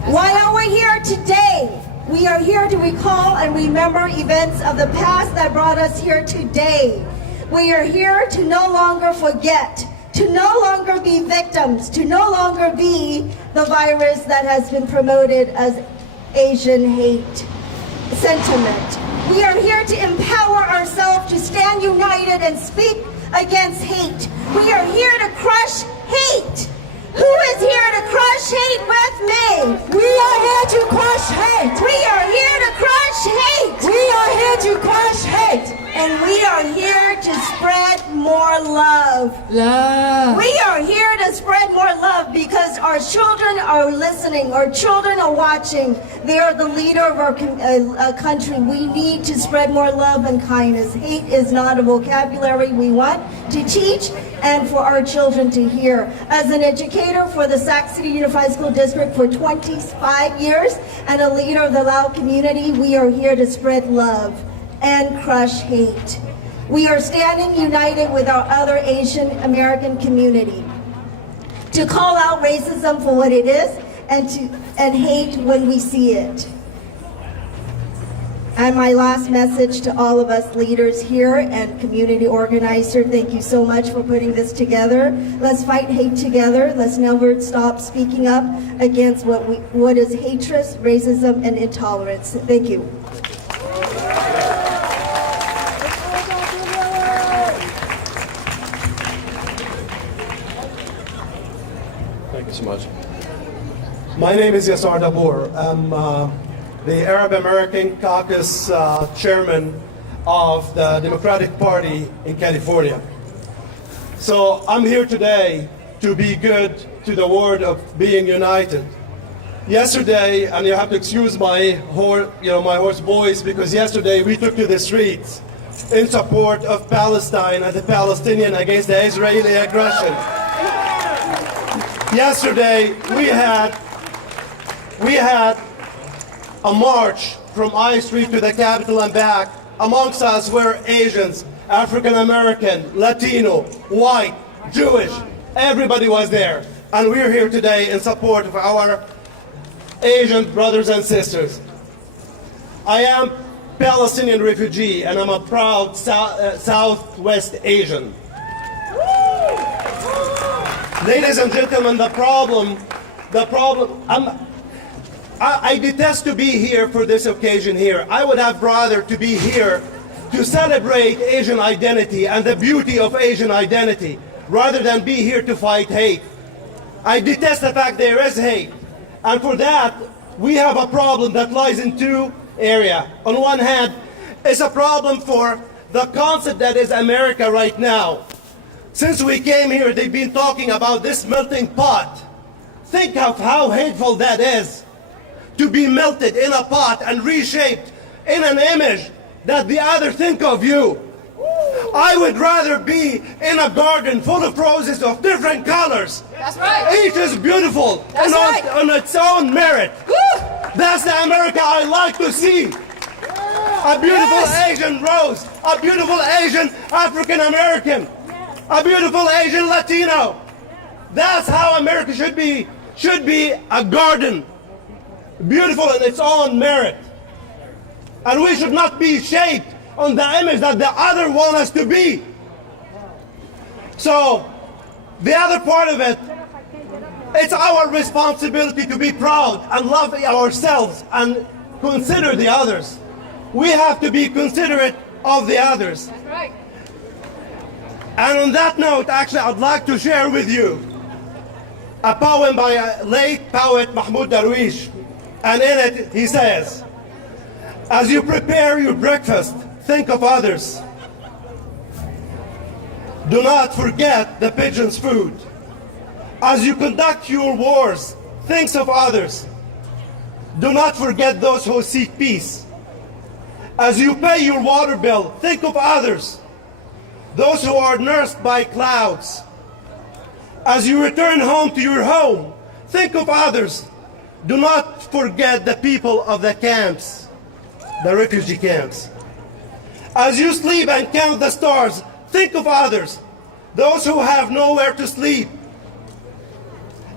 Why are we here today? We are here to recall and remember events of the past that brought us here today. We are here to no longer forget, to no longer be victims, to no longer be the virus that has been promoted as Asian hate sentiment. We are here to empower ourselves to stand united and speak against hate. We are here to crush hate. Who is here to crush hate with me? We are here to crush hate. We are here to crush hate. We are here to crush hate. And we are here to spread more love. Love. We are here to spread more love because our children are listening. Our children are watching. They are the leader of our country. We need to spread more love and kindness. Hate is not a vocabulary we want to teach and for our children to hear. As an educator for the Sac City Unified School District for 25 years and a leader of the Lao community, we are here to spread love and crush hate. We are standing united with our other Asian American community to call out racism for what it is and hate when we see it. And my last message to all of us leaders here and community organizer, thank you so much for putting this together. Let's fight hate together. Let's never stop speaking up against what is hatred, racism, and intolerance. Thank you. Thank you so much. My name is Yassar Dabour. I'm the Arab American Caucus chairman of the Democratic Party in California. So I'm here today to be good to the word of being united. Yesterday, and you have to excuse my hoarse voice, because yesterday we took to the streets in support of Palestine and the Palestinian against the Israeli aggression. Yesterday we had a march from I Street to the Capitol and back. Amongst us were Asians, African American, Latino, white, Jewish. Everybody was there. And we're here today in support of our Asian brothers and sisters. I am Palestinian refugee and I'm a proud Southwest Asian. Ladies and gentlemen, I detest to be here for this occasion here. I would have rather to be here to celebrate Asian identity and the beauty of Asian identity, rather than be here to fight hate. I detest the fact there is hate. And for that, we have a problem that lies in two areas. On one hand, it's a problem for the concept that is America right now. Since we came here, they've been talking about this melting pot. Think of how hateful that is, to be melted in a pot and reshaped in an image that the other think of you. I would rather be in a garden full of roses of different colors. That's right. Each is beautiful That's right. on its own merit. Woo! That's the America I like to see. A beautiful Asian rose, a beautiful Asian African American, a beautiful Asian Latino. That's how America should be. Should be a garden, beautiful in its own merit. And we should not be shaped on the image that the other want us to be. So, the other part of it, it's our responsibility to be proud and love ourselves and consider the others. We have to be considerate of the others. That's right. And on that note, actually, I'd like to share with you a poem by a late poet Mahmoud Darwish. And in it, he says, as you prepare your breakfast, think of others. Do not forget the pigeon's food. As you conduct your wars, think of others. Do not forget those who seek peace. As you pay your water bill, think of others. Those who are nursed by clouds. As you return home to your home, think of others. Do not forget the people of the camps, the refugee camps. As you sleep and count the stars, think of others, those who have nowhere to sleep.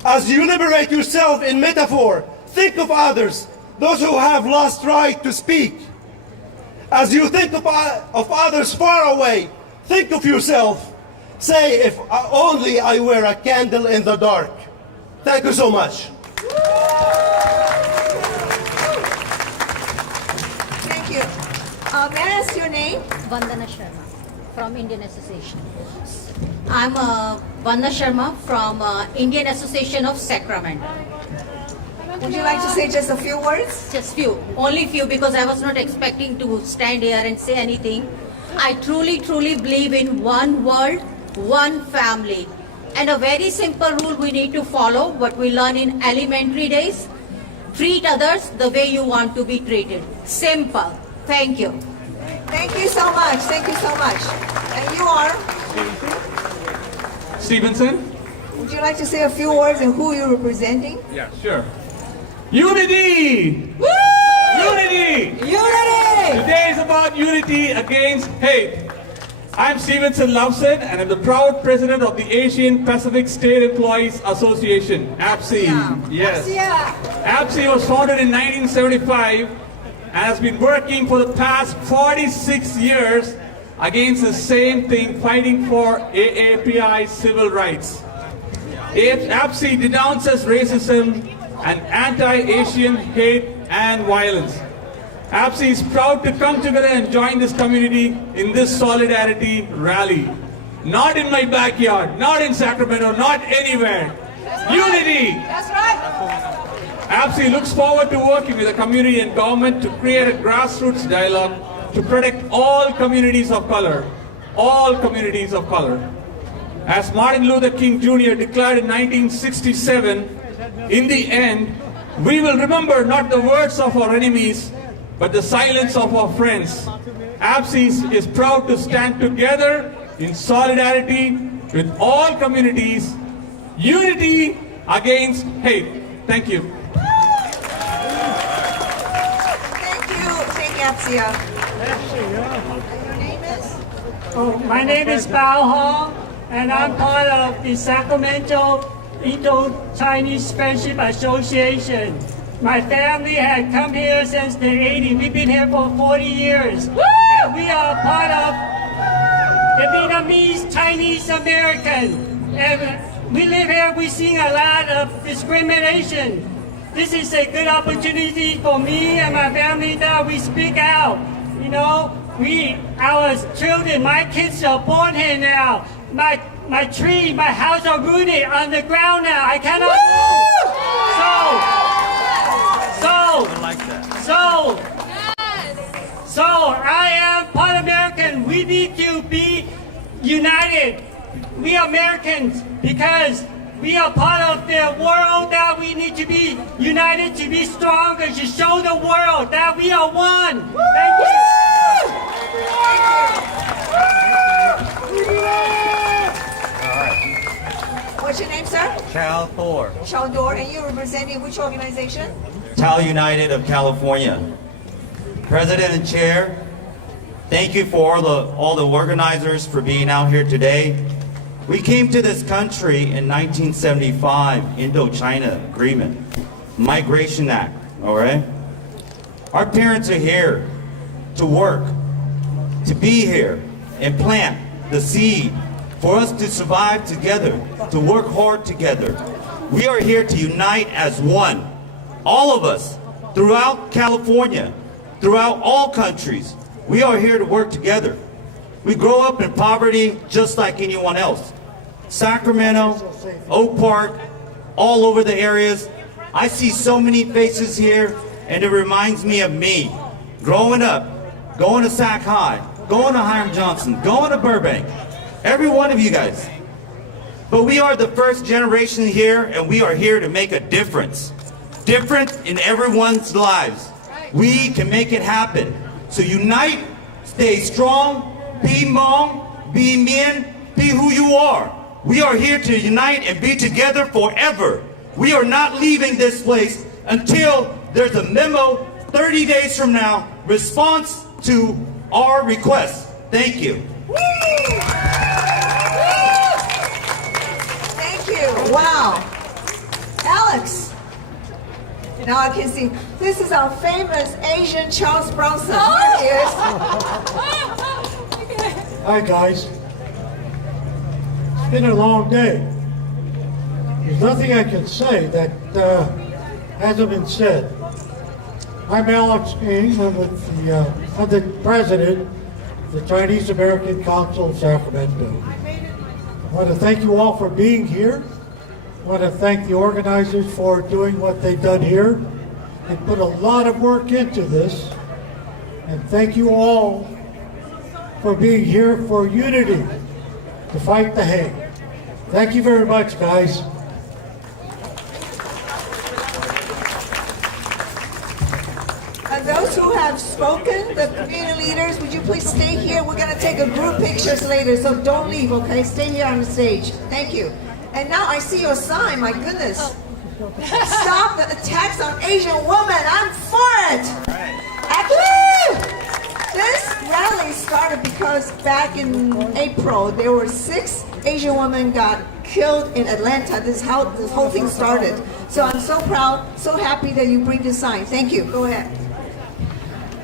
As you liberate yourself in metaphor, think of others, those who have lost right to speak. As you think of others far away, think of yourself. Say, if only I wear a candle in the dark. Thank you so much. Thank you. May I ask your name? Vandana Sharma from Indian Association. I'm Vandana Sharma from Indian Association of Sacramento. Would you like to say just a few words? Just few, only few, because I was not expecting to stand here and say anything. I truly believe in one world, one family. And a very simple rule we need to follow, what we learn in elementary days. Treat others the way you want to be treated. Simple. Thank you. Thank you so much. Thank you so much. And you are? Stevenson? Would you like to say a few words and who you're representing? Yeah, sure. Unity! Woo! Unity! Unity! Today is about unity against hate. I'm Stevenson Lawson, and I'm the proud president of the Asian Pacific State Employees Association, AAPI. Yes. AAPI was founded in 1975 has been working for the past 46 years against the same thing, fighting for AAPI civil rights. AAPI denounces racism and anti-Asian hate and violence. AAPI is proud to come together and join this community in this solidarity rally. Not in my backyard, not in Sacramento, not anywhere. Unity! That's right. AAPI looks forward to working with the community and government to create a grassroots dialogue to protect all communities of color. All communities of color. As Martin Luther King Jr. declared in 1967, in the end, we will remember not the words of our enemies, but the silence of our friends. AAPI is proud to stand together in solidarity with all communities. Unity against hate. Thank you. Thank you, AAPI. My name is Bao Hong, and I'm part of the Sacramento Indo-Chinese Friendship Association. My family had come here since the 80s. We've been here for 40 years. And we are part of the Vietnamese Chinese American. And we live here, we see a lot of discrimination. This is a good opportunity for me and my family that we speak out. You know, our children, my kids are born here now. My tree, my house are rooted on the ground now. I cannot move. So I am part American. We need to be united. We Americans, because we are part of the world that we need to be united, to be stronger, to show the world that we are one. Thank you. What's your name, sir? Cal Thor. Chaldor, and you're representing which organization? Tal United of California. President and Chair, thank you for all the organizers for being out here today. We came to this country in 1975, Indo-China Agreement, Migration Act, all right? Our parents are here to work, to be here and plant the seed for us to survive together, to work hard together. We are here to unite as one. All of us, throughout California, throughout all countries, we are here to work together. We grow up in poverty just like anyone else. Sacramento, Oak Park, all over the areas. I see so many faces here, and it reminds me of me. Growing up, going to Sac High, going to Hiram Johnson, going to Burbank. Every one of you guys. But we are the first generation here, and we are here to make a difference. Difference in everyone's lives. We can make it happen. So unite, stay strong, be Hmong, be Mien, be who you are. We are here to unite and be together forever. We are not leaving this place until there's a memo 30 days from now, response to our request. Thank you. Thank you. Wow. Alex. Now I can see. This is our famous Asian Charles Bronson. Here he is. Hi guys. It's been a long day. There's nothing I can say that hasn't been said. I'm Alex Ng. I'm the president of the Chinese American Council of Sacramento. I want to thank you all for being here. I want to thank the organizers for doing what they've done here. They put a lot of work into this. And thank you all for being here for unity, to fight the hate. Thank you very much, guys. And those who have spoken, the community leaders, would you please stay here? We're going to take a group pictures later, so don't leave, okay? Stay here on the stage. Thank you. And now I see your sign, my goodness. Stop the attacks on Asian women. I'm for it. Actually, this rally started because back in April, there were 6 Asian women got killed in Atlanta. This is how this whole thing started. So I'm so proud, so happy that you bring this sign. Thank you. Go ahead.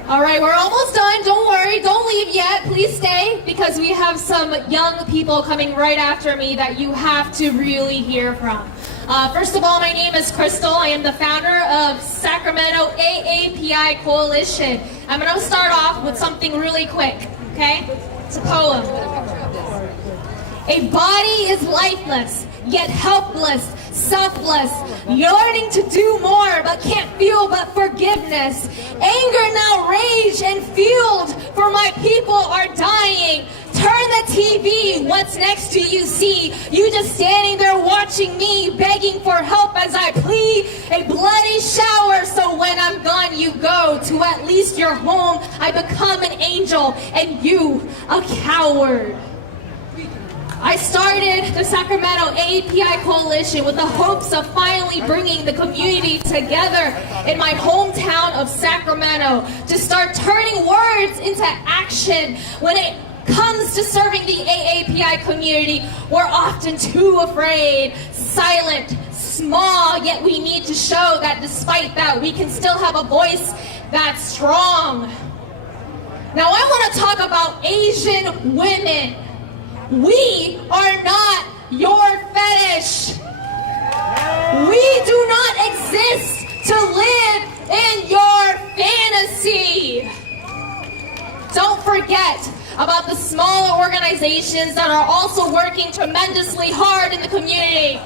All right, we're almost done. Don't worry, don't leave yet. Please stay because we have some young people coming right after me that you have to really hear from. First of all, my name is Crystal. I am the founder of Sacramento AAPI Coalition. I'm going to start off with something really quick, okay? It's a poem. A body is lifeless, yet helpless, selfless, yearning to do more, but can't feel but forgiveness. Anger now rage and fueled, for my people are dying. Turn the TV, what's next do you see? You just standing there watching me, begging for help as I plead. A bloody shower, so when I'm gone you go to at least your home. I become an angel and you a coward. I started the Sacramento AAPI Coalition with the hopes of finally bringing the community together in my hometown of Sacramento to start turning words into action. When it comes to serving the AAPI community, we're often too afraid, silent, small, yet we need to show that despite that, we can still have a voice that's strong. Now I want to talk about Asian women. We are not your fetish. We do not exist to live in your fantasy. Don't forget about the smaller organizations that are also working tremendously hard in the community.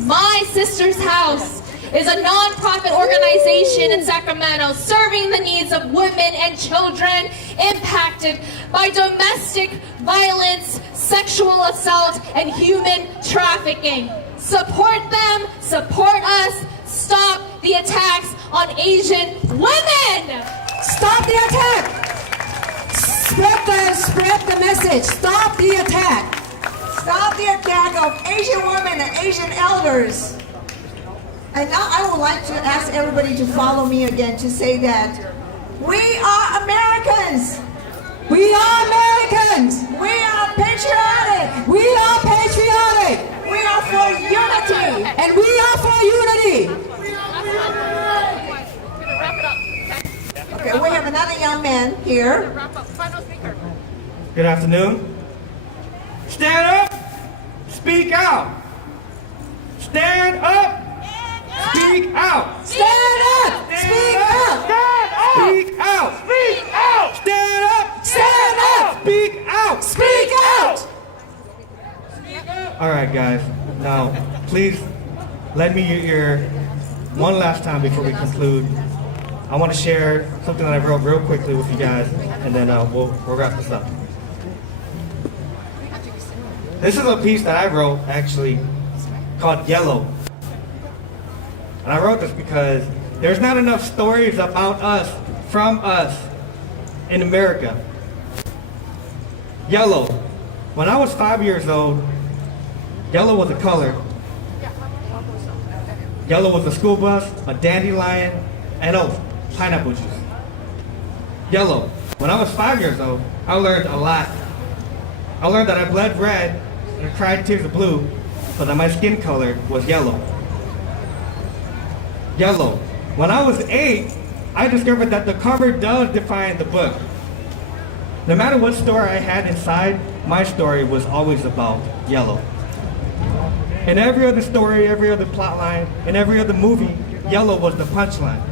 My Sister's House is a non-profit organization in Sacramento serving the needs of women and children impacted by domestic violence, sexual assault, and human trafficking. Support them, support us, stop the attacks on Asian women! Stop the attack! Spread the message. Stop the attack. Stop the attack of Asian women and Asian elders. And now I would like to ask everybody to follow me again to say that we are Americans. We are Americans. We are patriotic. We are patriotic. We are for unity. And we are for unity. Okay, we have another young man here. Good afternoon. Stand up, speak out. Stand up, speak out. Stand up, speak out. Stand up, speak out. Speak out. Stand up, stand up. Speak out. Speak out. All right, guys. Now, please let me hear one last time before we conclude. I want to share something that I wrote real quickly with you guys, and then we'll wrap this up. This is a piece that I wrote, actually, called Yellow. And I wrote this because there's not enough stories about us, from us, in America. Yellow. When I was 5 years old, yellow was a color. Yellow was a school bus, a dandelion, and pineapple juice. Yellow. When I was 5 years old, I learned a lot. I learned that I bled red and I cried tears of blue, but that my skin color was yellow. Yellow. When I was 8, I discovered that the cover does define the book. No matter what story I had inside, my story was always about yellow. In every other story, every other plot line, in every other movie, yellow was the punchline,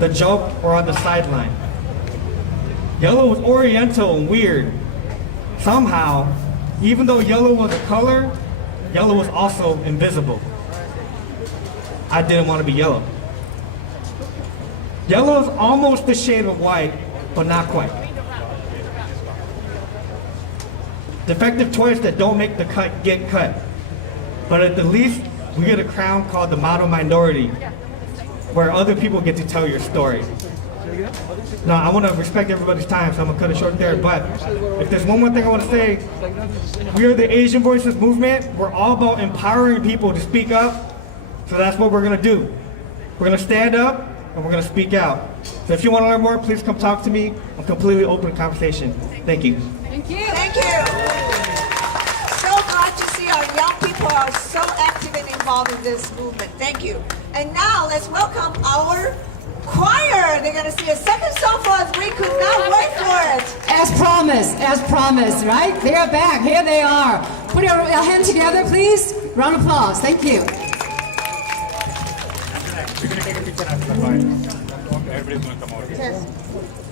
the joke, or on the sideline. Yellow was oriental and weird. Somehow, even though yellow was a color, yellow was also invisible. I didn't want to be yellow. Yellow is almost the shade of white, but not quite. Defective toys that don't make the cut get cut. But at the least, we get a crown called the model minority, where other people get to tell your story. Now, I want to respect everybody's time, so I'm going to cut it short there, but if there's one more thing I want to say, we are the Asian Voices movement. We're all about empowering people to speak up, so that's what we're going to do. We're going to stand up, and we're going to speak out. So if you want to learn more, please come talk to me. I'm completely open to conversation. Thank you. Thank you. Thank you. So glad to see our young people are so active and involved in this movement. Thank you. And now let's welcome our choir. They're going to see a second sofa. We could not wait for it. As promised, right? They are back. Here they are. Put your hand together, please. Round of applause. Thank you.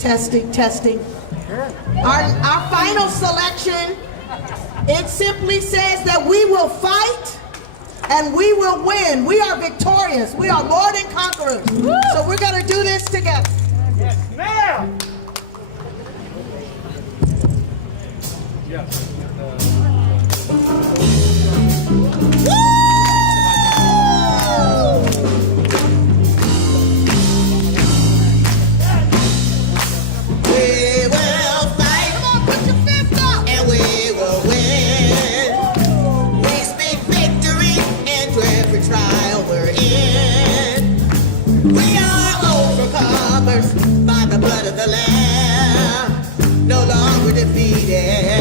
Testing. Our final selection, it simply says that we will fight and we will win. We are victorious. We are more than conquerors. So we're going to do this together. Yes, ma'am. Yes. We will fight. Come on, put your fist up. And we will win. We speak victory into every trial we're in. We are overcomers by the blood of the Lamb. No longer defeated.